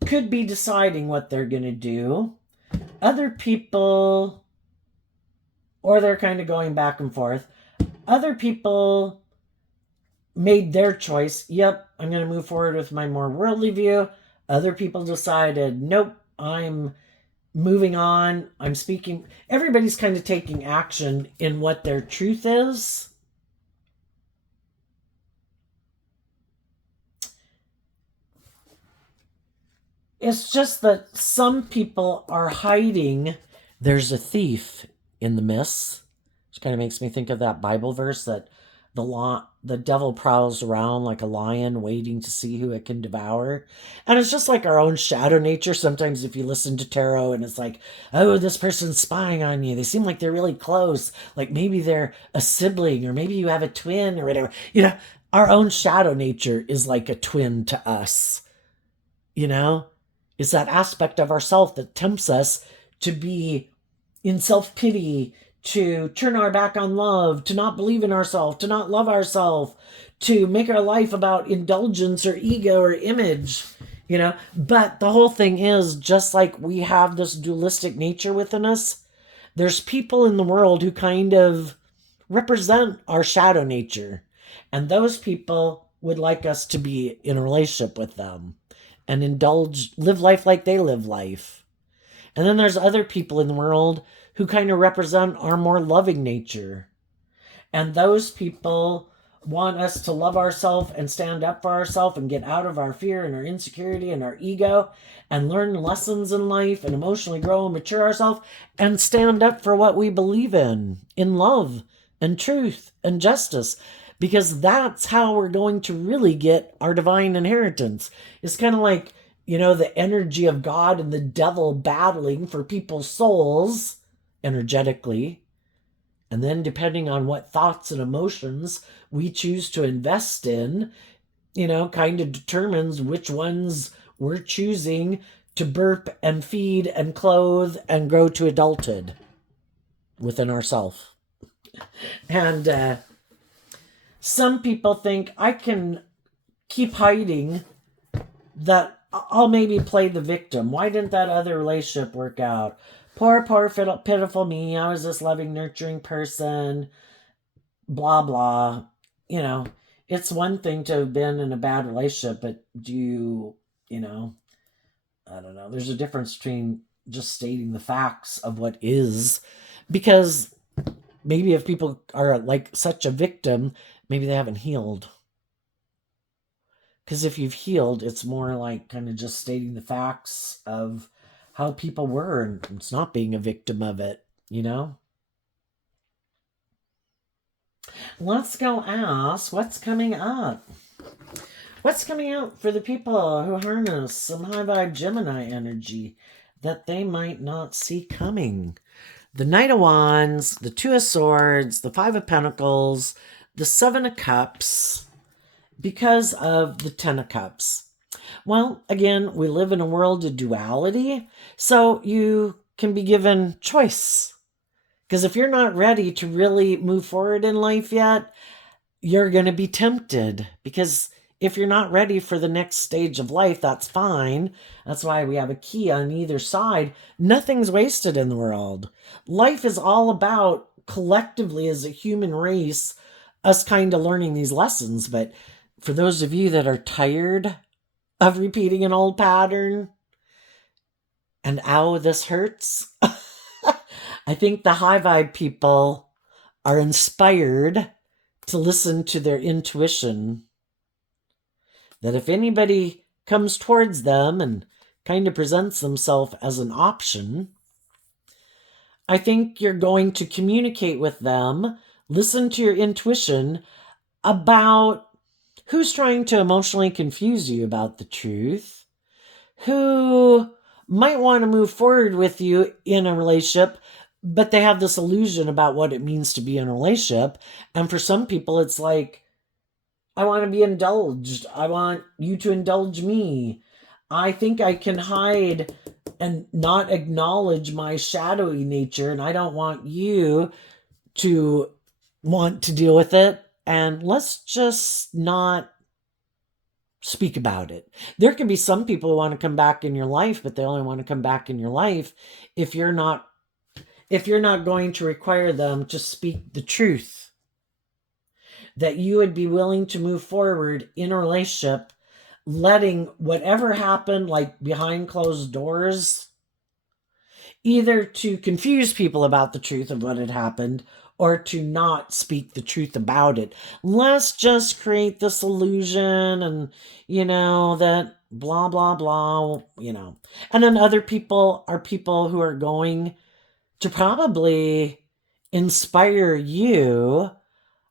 could be deciding what they're going to do. Other people, or they're kind of going back and forth. Other people made their choice. Yep, I'm going to move forward with my more worldly view. Other people decided, nope, I'm moving on. I'm speaking. Everybody's kind of taking action in what their truth is. It's just that some people are hiding. There's a thief in the mist, which kind of makes me think of that Bible verse that the devil prowls around like a lion waiting to see who it can devour. And it's just like our own shadow nature. Sometimes if you listen to tarot and it's like, oh, this person's spying on you. They seem like they're really close. Like maybe they're a sibling, or maybe you have a twin or whatever. Our own shadow nature is like a twin to us. It's that aspect of ourself that tempts us to be in self-pity, to turn our back on love, to not believe in ourselves, to not love ourselves, to make our life about indulgence or ego or image, But the whole thing is, just like we have this dualistic nature within us, there's people in the world who kind of represent our shadow nature. And those people would like us to be in a relationship with them and live life like they live life. And then there's other people in the world who kind of represent our more loving nature. And those people want us to love ourselves and stand up for ourselves and get out of our fear and our insecurity and our ego and learn lessons in life and emotionally grow and mature ourselves and stand up for what we believe in love and truth and justice, because that's how we're going to really get our divine inheritance. It's kind of like, the energy of God and the devil battling for people's souls energetically. And then depending on what thoughts and emotions we choose to invest in, kind of determines which ones we're choosing to burp and feed and clothe and grow to adulthood within ourselves. And some people think I can keep hiding that I'll maybe play the victim. Why didn't that other relationship work out? Poor, pitiful me. I was this loving, nurturing person. Blah, blah. It's one thing to have been in a bad relationship, but I don't know. There's a difference between just stating the facts of what is. Because maybe if people are like such a victim, maybe they haven't healed. Because if you've healed, it's more like kind of just stating the facts of how people were, and it's not being a victim of it, Let's go ask what's coming up. What's coming out for the people who harness some high vibe Gemini energy that they might not see coming? The Knight of Wands, the Two of Swords, the Five of Pentacles, the Seven of Cups, because of the Ten of Cups. Well, again, we live in a world of duality, so you can be given choice. Because if you're not ready to really move forward in life yet, you're going to be tempted. Because if you're not ready for the next stage of life, that's fine. That's why we have a key on either side. Nothing's wasted in the world. Life is all about, collectively as a human race, us kind of learning these lessons. But for those of you that are tired of repeating an old pattern, and ow, this hurts, I think the high vibe people are inspired to listen to their intuition. That if anybody comes towards them and kind of presents themselves as an option, I think you're going to communicate with them, listen to your intuition about who's trying to emotionally confuse you about the truth, who might want to move forward with you in a relationship, but they have this illusion about what it means to be in a relationship. And for some people, it's like, I want to be indulged. I want you to indulge me. I think I can hide and not acknowledge my shadowy nature, and I don't want you to want to deal with it. And let's just not speak about it. There can be some people who want to come back in your life, but they only want to come back in your life if you're not going to require them to speak the truth. That you would be willing to move forward in a relationship, letting whatever happened, like behind closed doors, either to confuse people about the truth of what had happened or to not speak the truth about it. Let's just create this illusion and, that blah, blah, blah, And then other people are people who are going to probably inspire you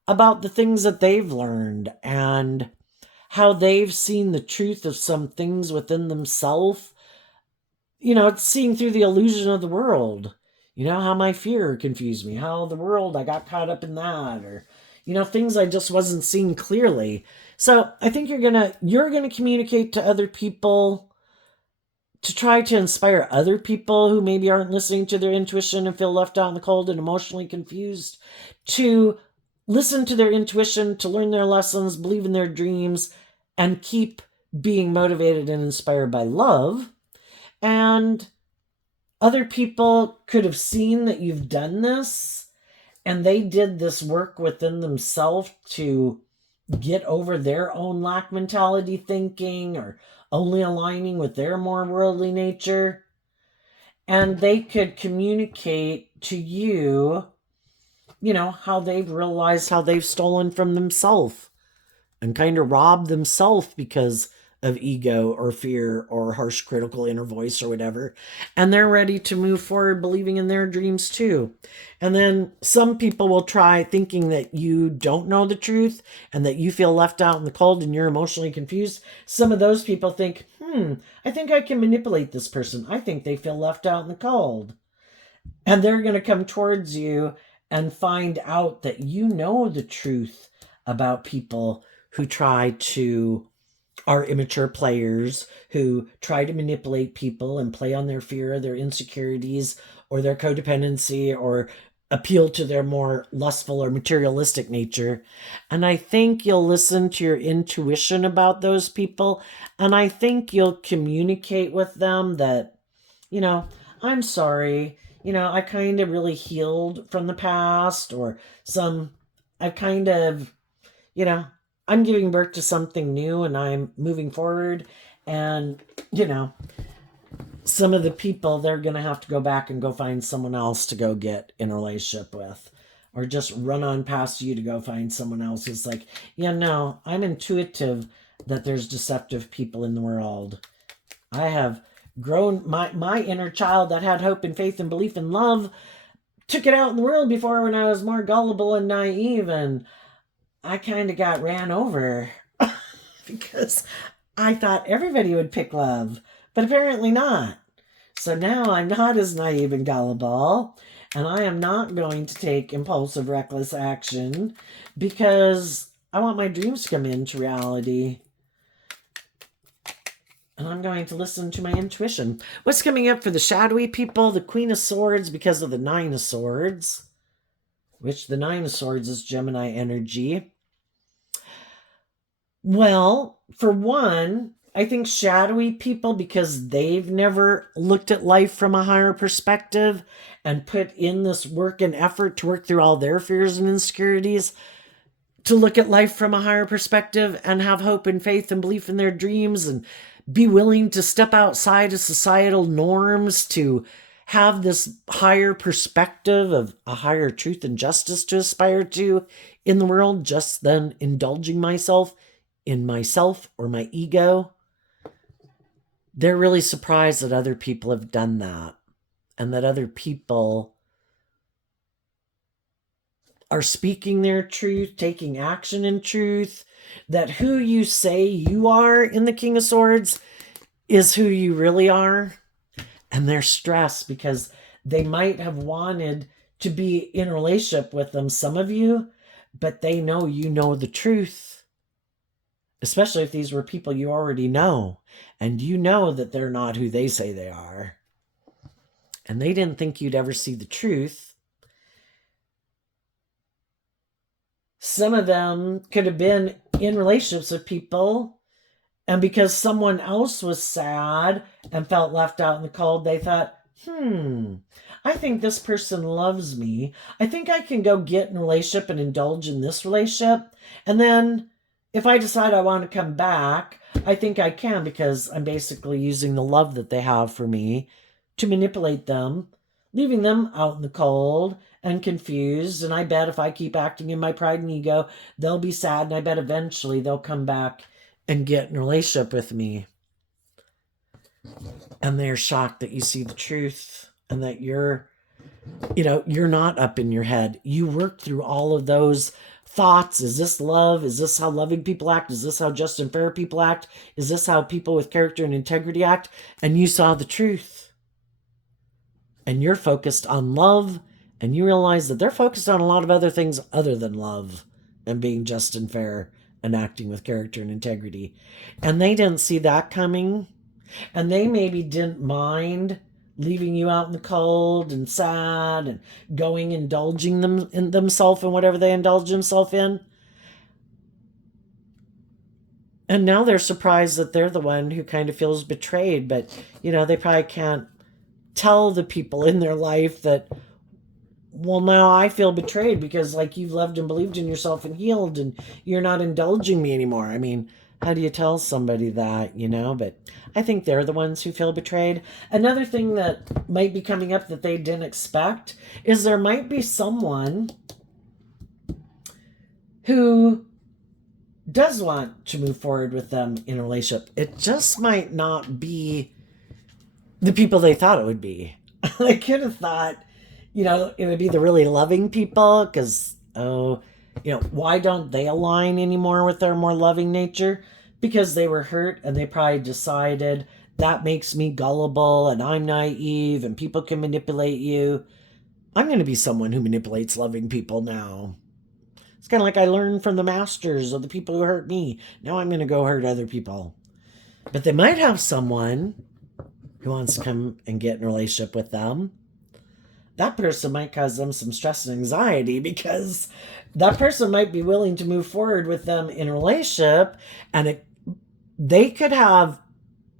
about the things that they've learned and how they've seen the truth of some things within themselves. It's seeing through the illusion of the world. How my fear confused me, how the world, I got caught up in that, or, things I just wasn't seeing clearly. So I think you're gonna communicate to other people to try to inspire other people who maybe aren't listening to their intuition and feel left out in the cold and emotionally confused, to listen to their intuition, to learn their lessons, believe in their dreams, and keep being motivated and inspired by love. And other people could have seen that you've done this, and they did this work within themselves to get over their own lack mentality thinking or only aligning with their more worldly nature. And they could communicate to you how they've realized how they've stolen from themselves and kind of robbed themselves because of ego or fear or harsh critical inner voice or whatever. And they're ready to move forward believing in their dreams too. And then some people will try thinking that you don't know the truth and that you feel left out in the cold and you're emotionally confused. Some of those people think, I think I can manipulate this person. I think they feel left out in the cold. And they're going to come towards you and find out that you know the truth about people who are immature players, who try to manipulate people and play on their fear, their insecurities, or their codependency, or appeal to their more lustful or materialistic nature. And I think you'll listen to your intuition about those people, and I think you'll communicate with them that, I'm sorry, I kind of really healed from the past, or I've kind of, I'm giving birth to something new and I'm moving forward. And, some of the people, they're going to have to go back and go find someone else to go get in a relationship with, or just run on past you to go find someone else who's like, I'm intuitive that there's deceptive people in the world. I have grown my inner child that had hope and faith and belief and love, took it out in the world before when I was more gullible and naive, and I kind of got ran over because I thought everybody would pick love, but apparently not. So now I'm not as naive and gullible, and I am not going to take impulsive, reckless action because I want my dreams to come into reality. And I'm going to listen to my intuition. What's coming up for the shadowy people? The Queen of Swords, because of the Nine of Swords, which the Nine of Swords is Gemini energy. Well, for one, I think shadowy people, because they've never looked at life from a higher perspective and put in this work and effort to work through all their fears and insecurities, to look at life from a higher perspective and have hope and faith and belief in their dreams and be willing to step outside of societal norms to have this higher perspective of a higher truth and justice to aspire to in the world, just than indulging myself in myself or my ego. They're really surprised that other people have done that and that other people are speaking their truth, taking action in truth, that who you say you are in the King of Swords is who you really are. And they're stressed because they might have wanted to be in a relationship with them, some of you, but they know you know the truth. Especially if these were people you already know, and you know that they're not who they say they are. And they didn't think you'd ever see the truth. Some of them could have been in relationships with people, and because someone else was sad and felt left out in the cold, they thought, I think this person loves me. I think I can go get in a relationship and indulge in this relationship. And then if I decide I want to come back, I think I can, because I'm basically using the love that they have for me to manipulate them, leaving them out in the cold and confused. And I bet if I keep acting in my pride and ego, they'll be sad. And I bet eventually they'll come back and get in a relationship with me. And they're shocked that you see the truth and that you're not up in your head. You work through all of those thoughts. Is this love? Is this how loving people act? Is this how just and fair people act? Is this how people with character and integrity act? And you saw the truth. And you're focused on love, and you realize that they're focused on a lot of other things other than love and being just and fair and acting with character and integrity. And they didn't see that coming. And they maybe didn't mind leaving you out in the cold and sad and going indulging themselves in whatever they indulge themselves in. And now they're surprised that they're the one who kind of feels betrayed. But, they probably can't tell the people in their life that, well, now I feel betrayed because you've loved and believed in yourself and healed and you're not indulging me anymore. I mean, how do you tell somebody that, But I think they're the ones who feel betrayed. Another thing that might be coming up that they didn't expect is there might be someone who does want to move forward with them in a relationship. It just might not be the people they thought it would be. They could have thought, it would be the really loving people because, why don't they align anymore with their more loving nature? Because they were hurt and they probably decided that makes me gullible and I'm naive and people can manipulate you. I'm going to be someone who manipulates loving people now. It's kind of like I learned from the masters of the people who hurt me. Now I'm going to go hurt other people. But they might have someone who wants to come and get in a relationship with them. That person might cause them some stress and anxiety because that person might be willing to move forward with them in a relationship, and they could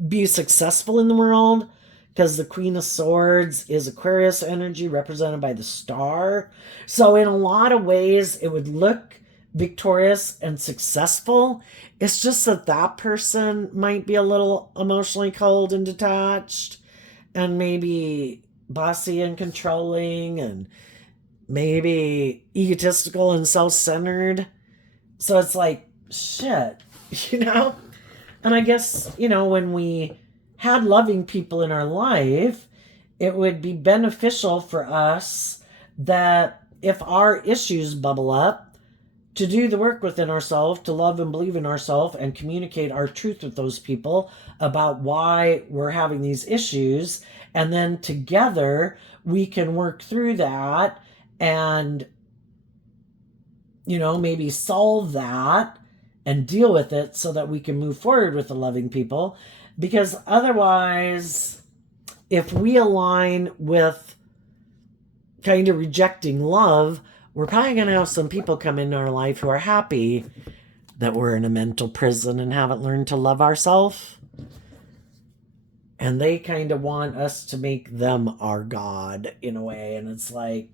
be successful in the world because the Queen of Swords is Aquarius energy represented by the star. So in a lot of ways, it would look victorious and successful. It's just that person might be a little emotionally cold and detached and maybe bossy and controlling and maybe egotistical and self-centered. So it's like, shit, And I guess, when we had loving people in our life, it would be beneficial for us that if our issues bubble up, to do the work within ourselves, to love and believe in ourselves and communicate our truth with those people about why we're having these issues. And then together we can work through that and, maybe solve that and deal with it so that we can move forward with the loving people. Because otherwise, if we align with kind of rejecting love, we're probably going to have some people come into our life who are happy that we're in a mental prison and haven't learned to love ourselves. And they kind of want us to make them our God in a way. And it's like,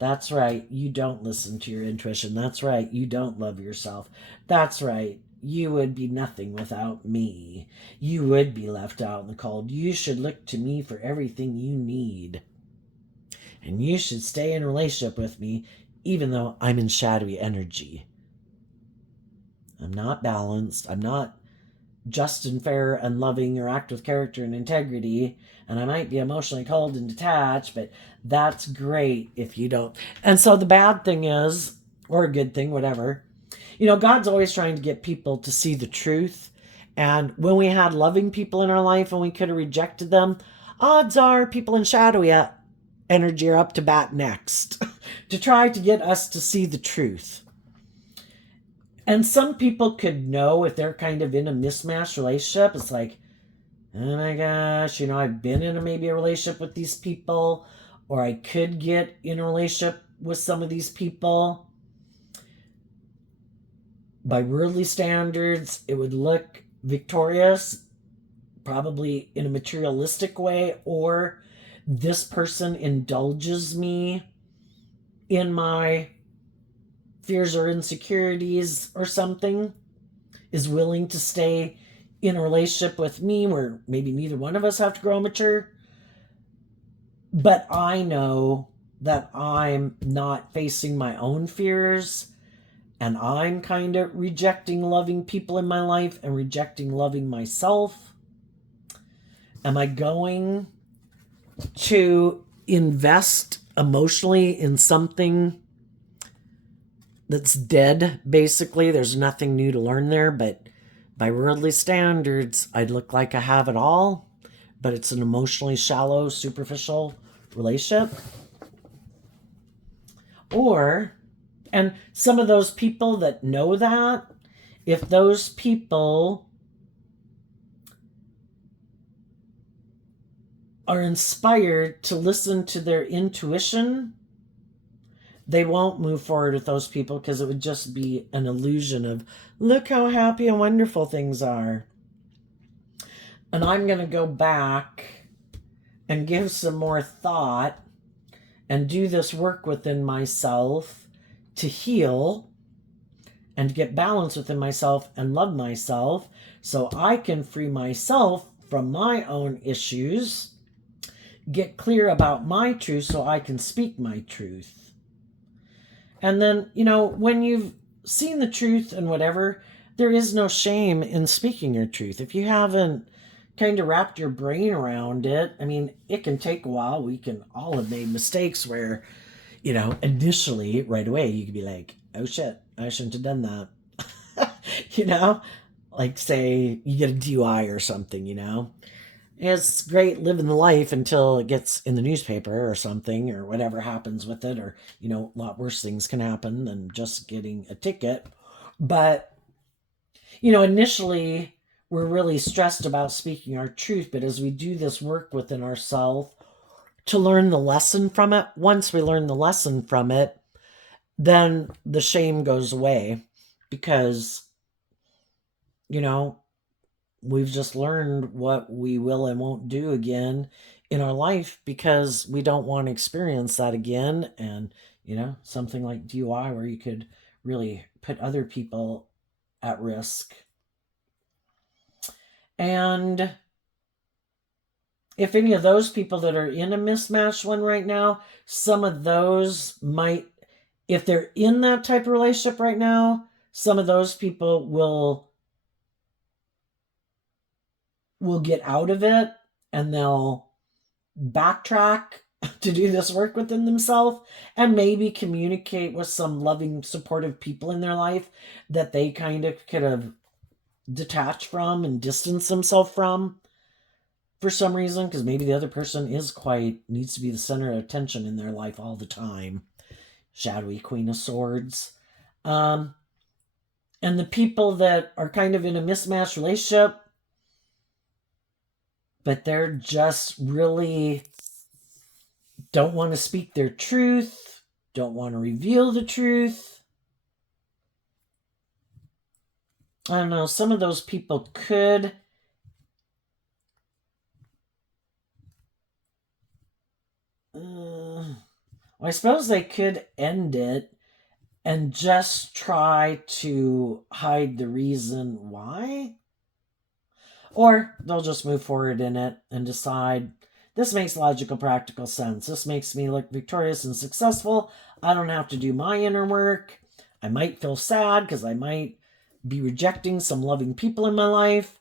that's right, you don't listen to your intuition. That's right, you don't love yourself. That's right, you would be nothing without me. You would be left out in the cold. You should look to me for everything you need. And you should stay in a relationship with me even though I'm in shadowy energy. I'm not balanced. I'm not just and fair and loving or act with character and integrity. And I might be emotionally cold and detached, but that's great if you don't. And so the bad thing is, or a good thing, whatever, God's always trying to get people to see the truth. And when we had loving people in our life and we could have rejected them, odds are people in shadowy energy are up to bat next to try to get us to see the truth. And some people could know if they're kind of in a mismatched relationship. It's like, oh my gosh, I've been in maybe a relationship with these people, or I could get in a relationship with some of these people. By worldly standards, it would look victorious, probably in a materialistic way, or this person indulges me in my fears or insecurities or something, is willing to stay in a relationship with me where maybe neither one of us have to grow mature. But I know that I'm not facing my own fears, and I'm kind of rejecting loving people in my life and rejecting loving myself. Am I going to invest emotionally in something that's dead, basically? There's nothing new to learn there, but by worldly standards, I'd look like I have it all, but it's an emotionally shallow, superficial relationship. And some of those people that know that, if those people are inspired to listen to their intuition, they won't move forward with those people because it would just be an illusion of, look how happy and wonderful things are. And I'm going to go back and give some more thought and do this work within myself to heal and get balance within myself and love myself so I can free myself from my own issues, get clear about my truth so I can speak my truth. And then, when you've seeing the truth and whatever, there is no shame in speaking your truth. If you haven't kind of wrapped your brain around it, I mean, it can take a while. We can all have made mistakes where, initially, right away, you could be like, oh shit, I shouldn't have done that. you know, like say you get a DUI or something, It's great living the life until it gets in the newspaper or something or whatever happens with it, or, a lot worse things can happen than just getting a ticket. But, initially we're really stressed about speaking our truth, but as we do this work within ourselves to learn the lesson from it, once we learn the lesson from it, then the shame goes away because, you know, we've just learned what we will and won't do again in our life because we don't want to experience that again. And, something like DUI where you could really put other people at risk. And if any of those people that are in a mismatched one right now, some of those might, if they're in that type of relationship right now, some of those people will get out of it and they'll backtrack to do this work within themselves and maybe communicate with some loving, supportive people in their life that they kind of could have detached from and distanced themselves from for some reason, because maybe the other person needs to be the center of attention in their life all the time. Shadowy Queen of Swords. And the people that are kind of in a mismatched relationship, but they're just really don't want to speak their truth, don't want to reveal the truth. I don't know, some of those people could I suppose they could end it and just try to hide the reason why. Or they'll just move forward in it and decide, this makes logical, practical sense. This makes me look victorious and successful. I don't have to do my inner work. I might feel sad because I might be rejecting some loving people in my life.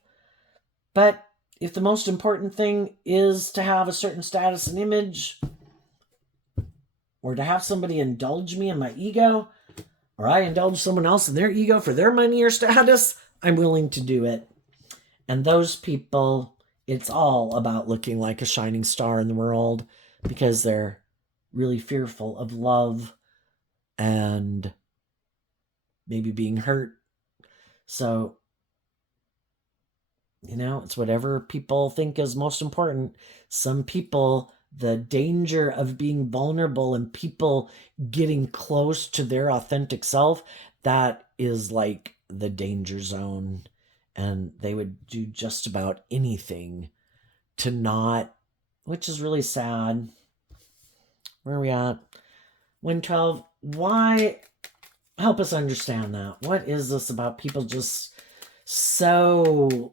But if the most important thing is to have a certain status and image, or to have somebody indulge me in my ego, or I indulge someone else in their ego for their money or status, I'm willing to do it. And those people, it's all about looking like a shining star in the world because they're really fearful of love and maybe being hurt. So, it's whatever people think is most important. Some people, the danger of being vulnerable and people getting close to their authentic self, that is like the danger zone. And they would do just about anything to not, which is really sad. Where are we at? 112. Why? Help us understand that. What is this about people just so,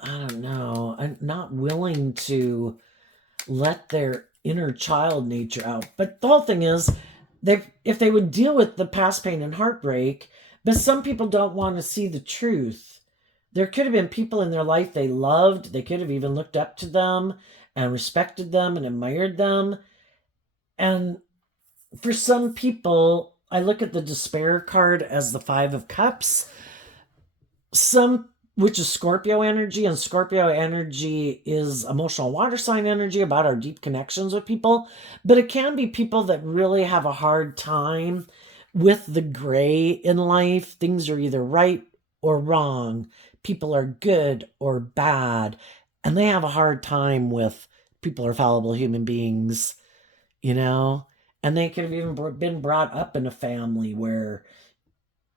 I don't know, not willing to let their inner child nature out? But the whole thing is, if they would deal with the past pain and heartbreak, but some people don't want to see the truth. There could have been people in their life they loved. They could have even looked up to them and respected them and admired them. And for some people, I look at the despair card as the 5 of Cups. Which is Scorpio energy, and Scorpio energy is emotional water sign energy about our deep connections with people. But it can be people that really have a hard time with the gray in life. Things are either right or wrong. People are good or bad. And they have a hard time with people are fallible human beings, And they could have even been brought up in a family where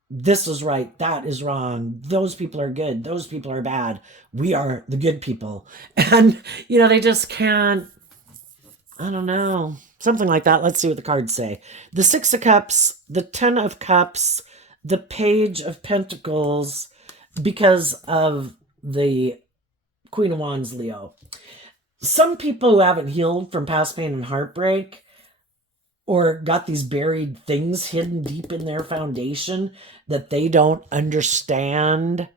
this is right, that is wrong, those people are good, those people are bad, we are the good people. And, they just can't, I don't know, something like that. Let's see what the cards say. The 6 of Cups, the 10 of Cups, the Page of Pentacles, because of the Queen of Wands, Leo. Some people who haven't healed from past pain and heartbreak or got these buried things hidden deep in their foundation that they don't understand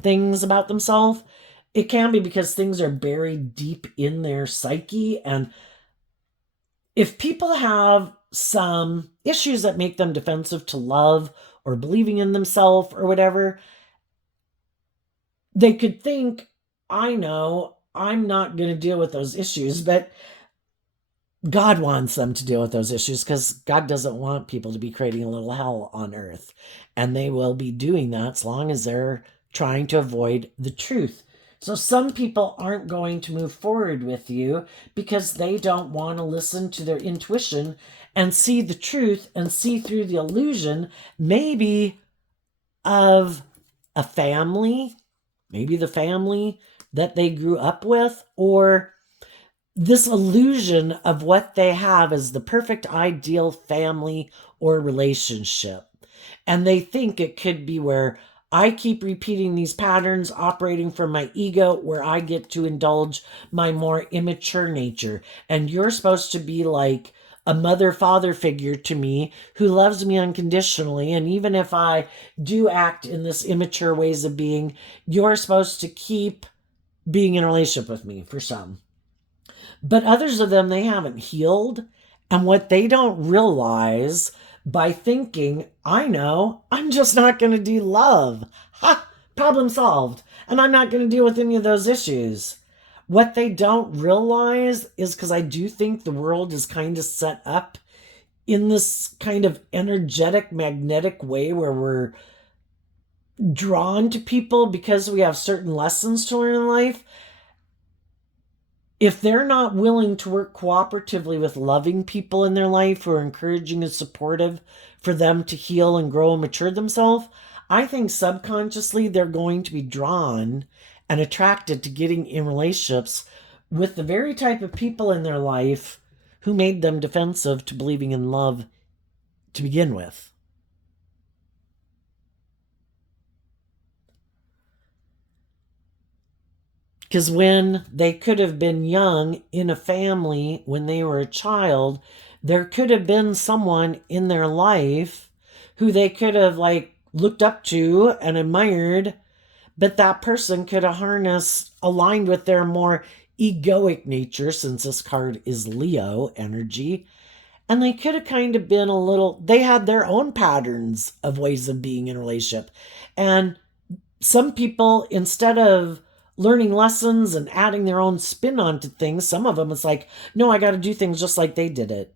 things about themselves. It can be because things are buried deep in their psyche. And if people have some issues that make them defensive to love or believing in themselves or whatever, they could think, I know I'm not going to deal with those issues, but God wants them to deal with those issues because God doesn't want people to be creating a little hell on earth. And they will be doing that as long as they're trying to avoid the truth. So some people aren't going to move forward with you because they don't want to listen to their intuition and see the truth and see through the illusion, maybe of a family, maybe the family that they grew up with, or this illusion of what they have as the perfect ideal family or relationship. And they think it could be where I keep repeating these patterns operating from my ego, where I get to indulge my more immature nature. And you're supposed to be like a mother-father figure to me who loves me unconditionally. And even if I do act in this immature ways of being, you're supposed to keep being in a relationship with me for some. But others of them, they haven't healed. And what they don't realize by thinking, I know, I'm just not going to do love. Ha! Problem solved. And I'm not going to deal with any of those issues. What they don't realize is, because I do think the world is kind of set up in this kind of energetic, magnetic way where we're drawn to people because we have certain lessons to learn in life. If they're not willing to work cooperatively with loving people in their life who are encouraging and supportive for them to heal and grow and mature themselves, I think subconsciously they're going to be drawn and attracted to getting in relationships with the very type of people in their life who made them defensive to believing in love to begin with. Because when they could have been young in a family when they were a child, there could have been someone in their life who they could have like looked up to and admired, but that person could have harnessed, aligned with their more egoic nature, since this card is Leo energy. And they could have kind of been a little, they had their own patterns of ways of being in a relationship. And some people, instead of learning lessons and adding their own spin onto things, some of them, it's like, no, I got to do things just like they did it.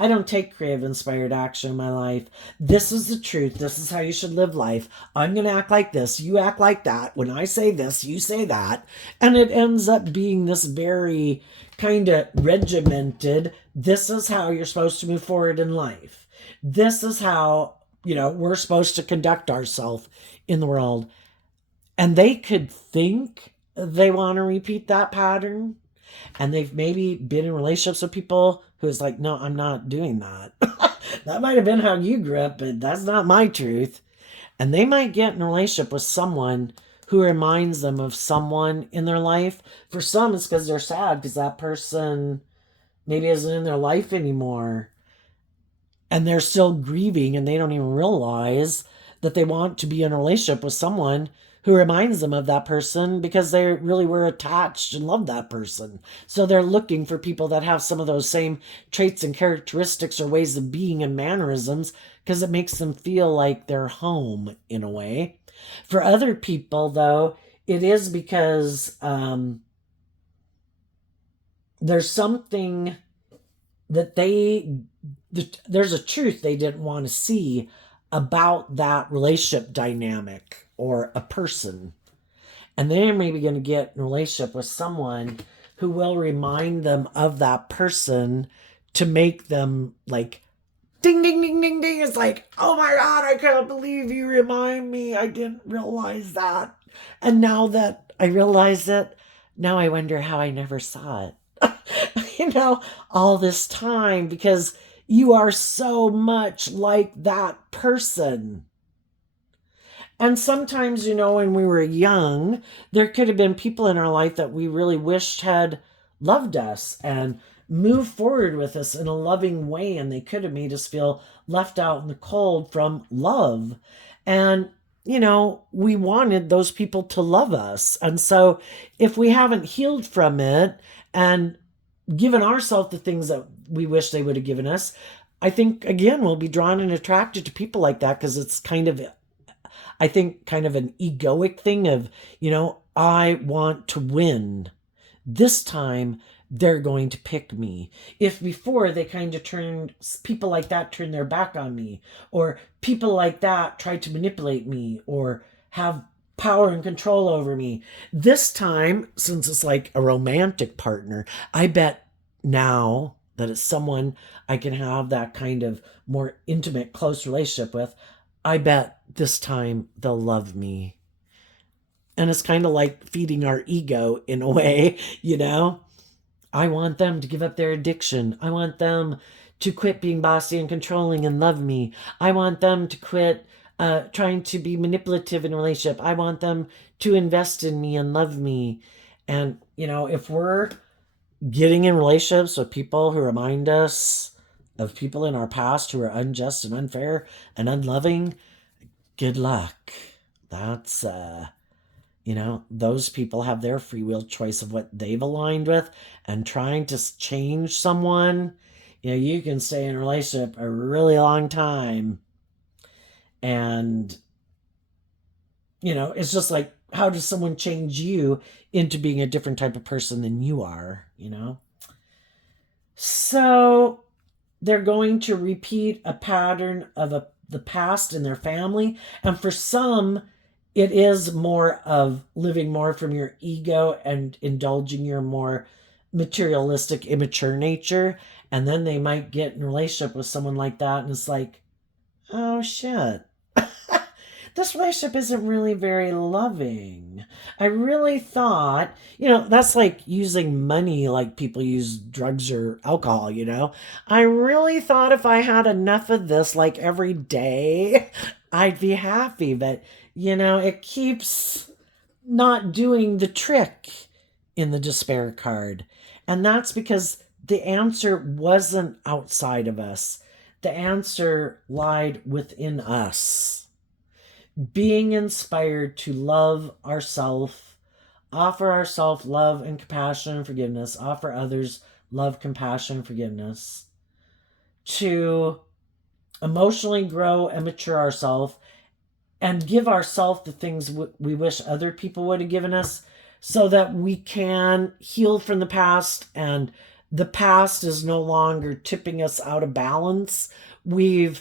I don't take creative inspired action in my life. This is the truth. This is how you should live life. I'm going to act like this. You act like that. When I say this, you say that. And it ends up being this very kind of regimented, this is how you're supposed to move forward in life. This is how, we're supposed to conduct ourselves in the world. And they could think they want to repeat that pattern. And they've maybe been in relationships with people who's like, no, I'm not doing that. That might have been how you grew up, but that's not my truth. And they might get in a relationship with someone who reminds them of someone in their life. For some, it's because they're sad because that person maybe isn't in their life anymore. And they're still grieving and they don't even realize that they want to be in a relationship with someone who reminds them of that person because they really were attached and loved that person. So they're looking for people that have some of those same traits and characteristics or ways of being and mannerisms because it makes them feel like they're home in a way. For other people, though, it is because there's something that there's a truth they didn't want to see about that relationship dynamic or a person. And they're maybe going to get in a relationship with someone who will remind them of that person to make them like, ding, ding, ding, ding, ding. It's like, oh my God, I can't believe you remind me. I didn't realize that. And now that I realize it, now I wonder how I never saw it. All this time, because you are so much like that person. And sometimes, when we were young, there could have been people in our life that we really wished had loved us and move forward with us in a loving way, and they could have made us feel left out in the cold from love. And we wanted those people to love us. And so if we haven't healed from it and given ourselves the things that we wish they would have given us, I think, again, we'll be drawn and attracted to people like that, because it's kind of, I think, kind of an egoic thing of, I want to win. This time, they're going to pick me. If before they kind of people like that turned their back on me, or people like that tried to manipulate me or have power and control over me, this time, since it's like a romantic partner, I bet now that it's someone I can have that kind of more intimate, close relationship with, I bet this time they'll love me. And it's kind of like feeding our ego in a way, I want them to give up their addiction. I want them to quit being bossy and controlling and love me. I want them to quit trying to be manipulative in a relationship. I want them to invest in me and love me. And, if we're getting in relationships with people who remind us of people in our past who are unjust and unfair and unloving, good luck. That's, those people have their free will choice of what they've aligned with, and trying to change someone, you can stay in a relationship a really long time. And, it's just like, how does someone change you into being a different type of person than you are, So they're going to repeat a pattern of the past in their family. And for some, it is more of living more from your ego and indulging your more materialistic, immature nature. And then they might get in a relationship with someone like that, and it's like, oh shit, this relationship isn't really very loving. I really thought, that's like using money like people use drugs or alcohol, I really thought if I had enough of this like every day, I'd be happy. But, it keeps not doing the trick in the despair card. And that's because the answer wasn't outside of us. The answer lied within us. Being inspired to love ourselves, offer ourselves love and compassion and forgiveness, offer others love, compassion, and forgiveness, to emotionally grow and mature ourselves, and give ourselves the things we wish other people would have given us, so that we can heal from the past, and the past is no longer tipping us out of balance. The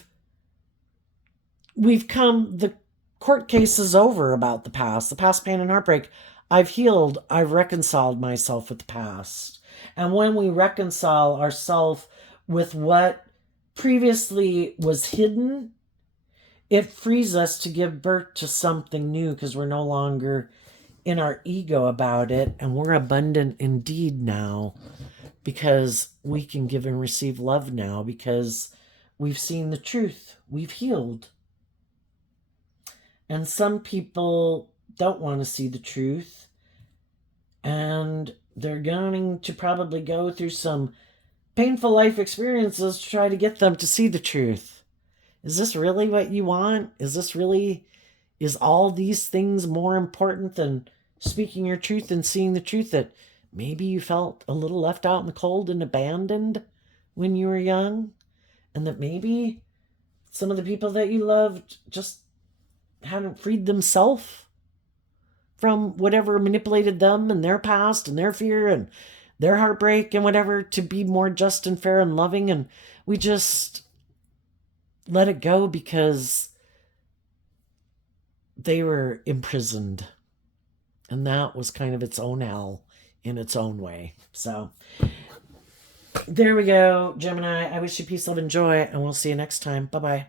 court case is over about the past pain and heartbreak. I've healed, I've reconciled myself with the past. And when we reconcile ourselves with what previously was hidden, it frees us to give birth to something new, because we're no longer in our ego about it, and we're abundant indeed now, because we can give and receive love now, because we've seen the truth, we've healed. And some people don't want to see the truth, and they're going to probably go through some painful life experiences to try to get them to see the truth. Is this really what you want? Is all these things more important than speaking your truth and seeing the truth, that maybe you felt a little left out in the cold and abandoned when you were young, and that maybe some of the people that you loved just hadn't freed themselves from whatever manipulated them and their past and their fear and their heartbreak and whatever, to be more just and fair and loving, and we just let it go because they were imprisoned. And that was kind of its own hell in its own way. So there we go, Gemini. I wish you peace, love, and joy, and we'll see you next time. Bye-bye.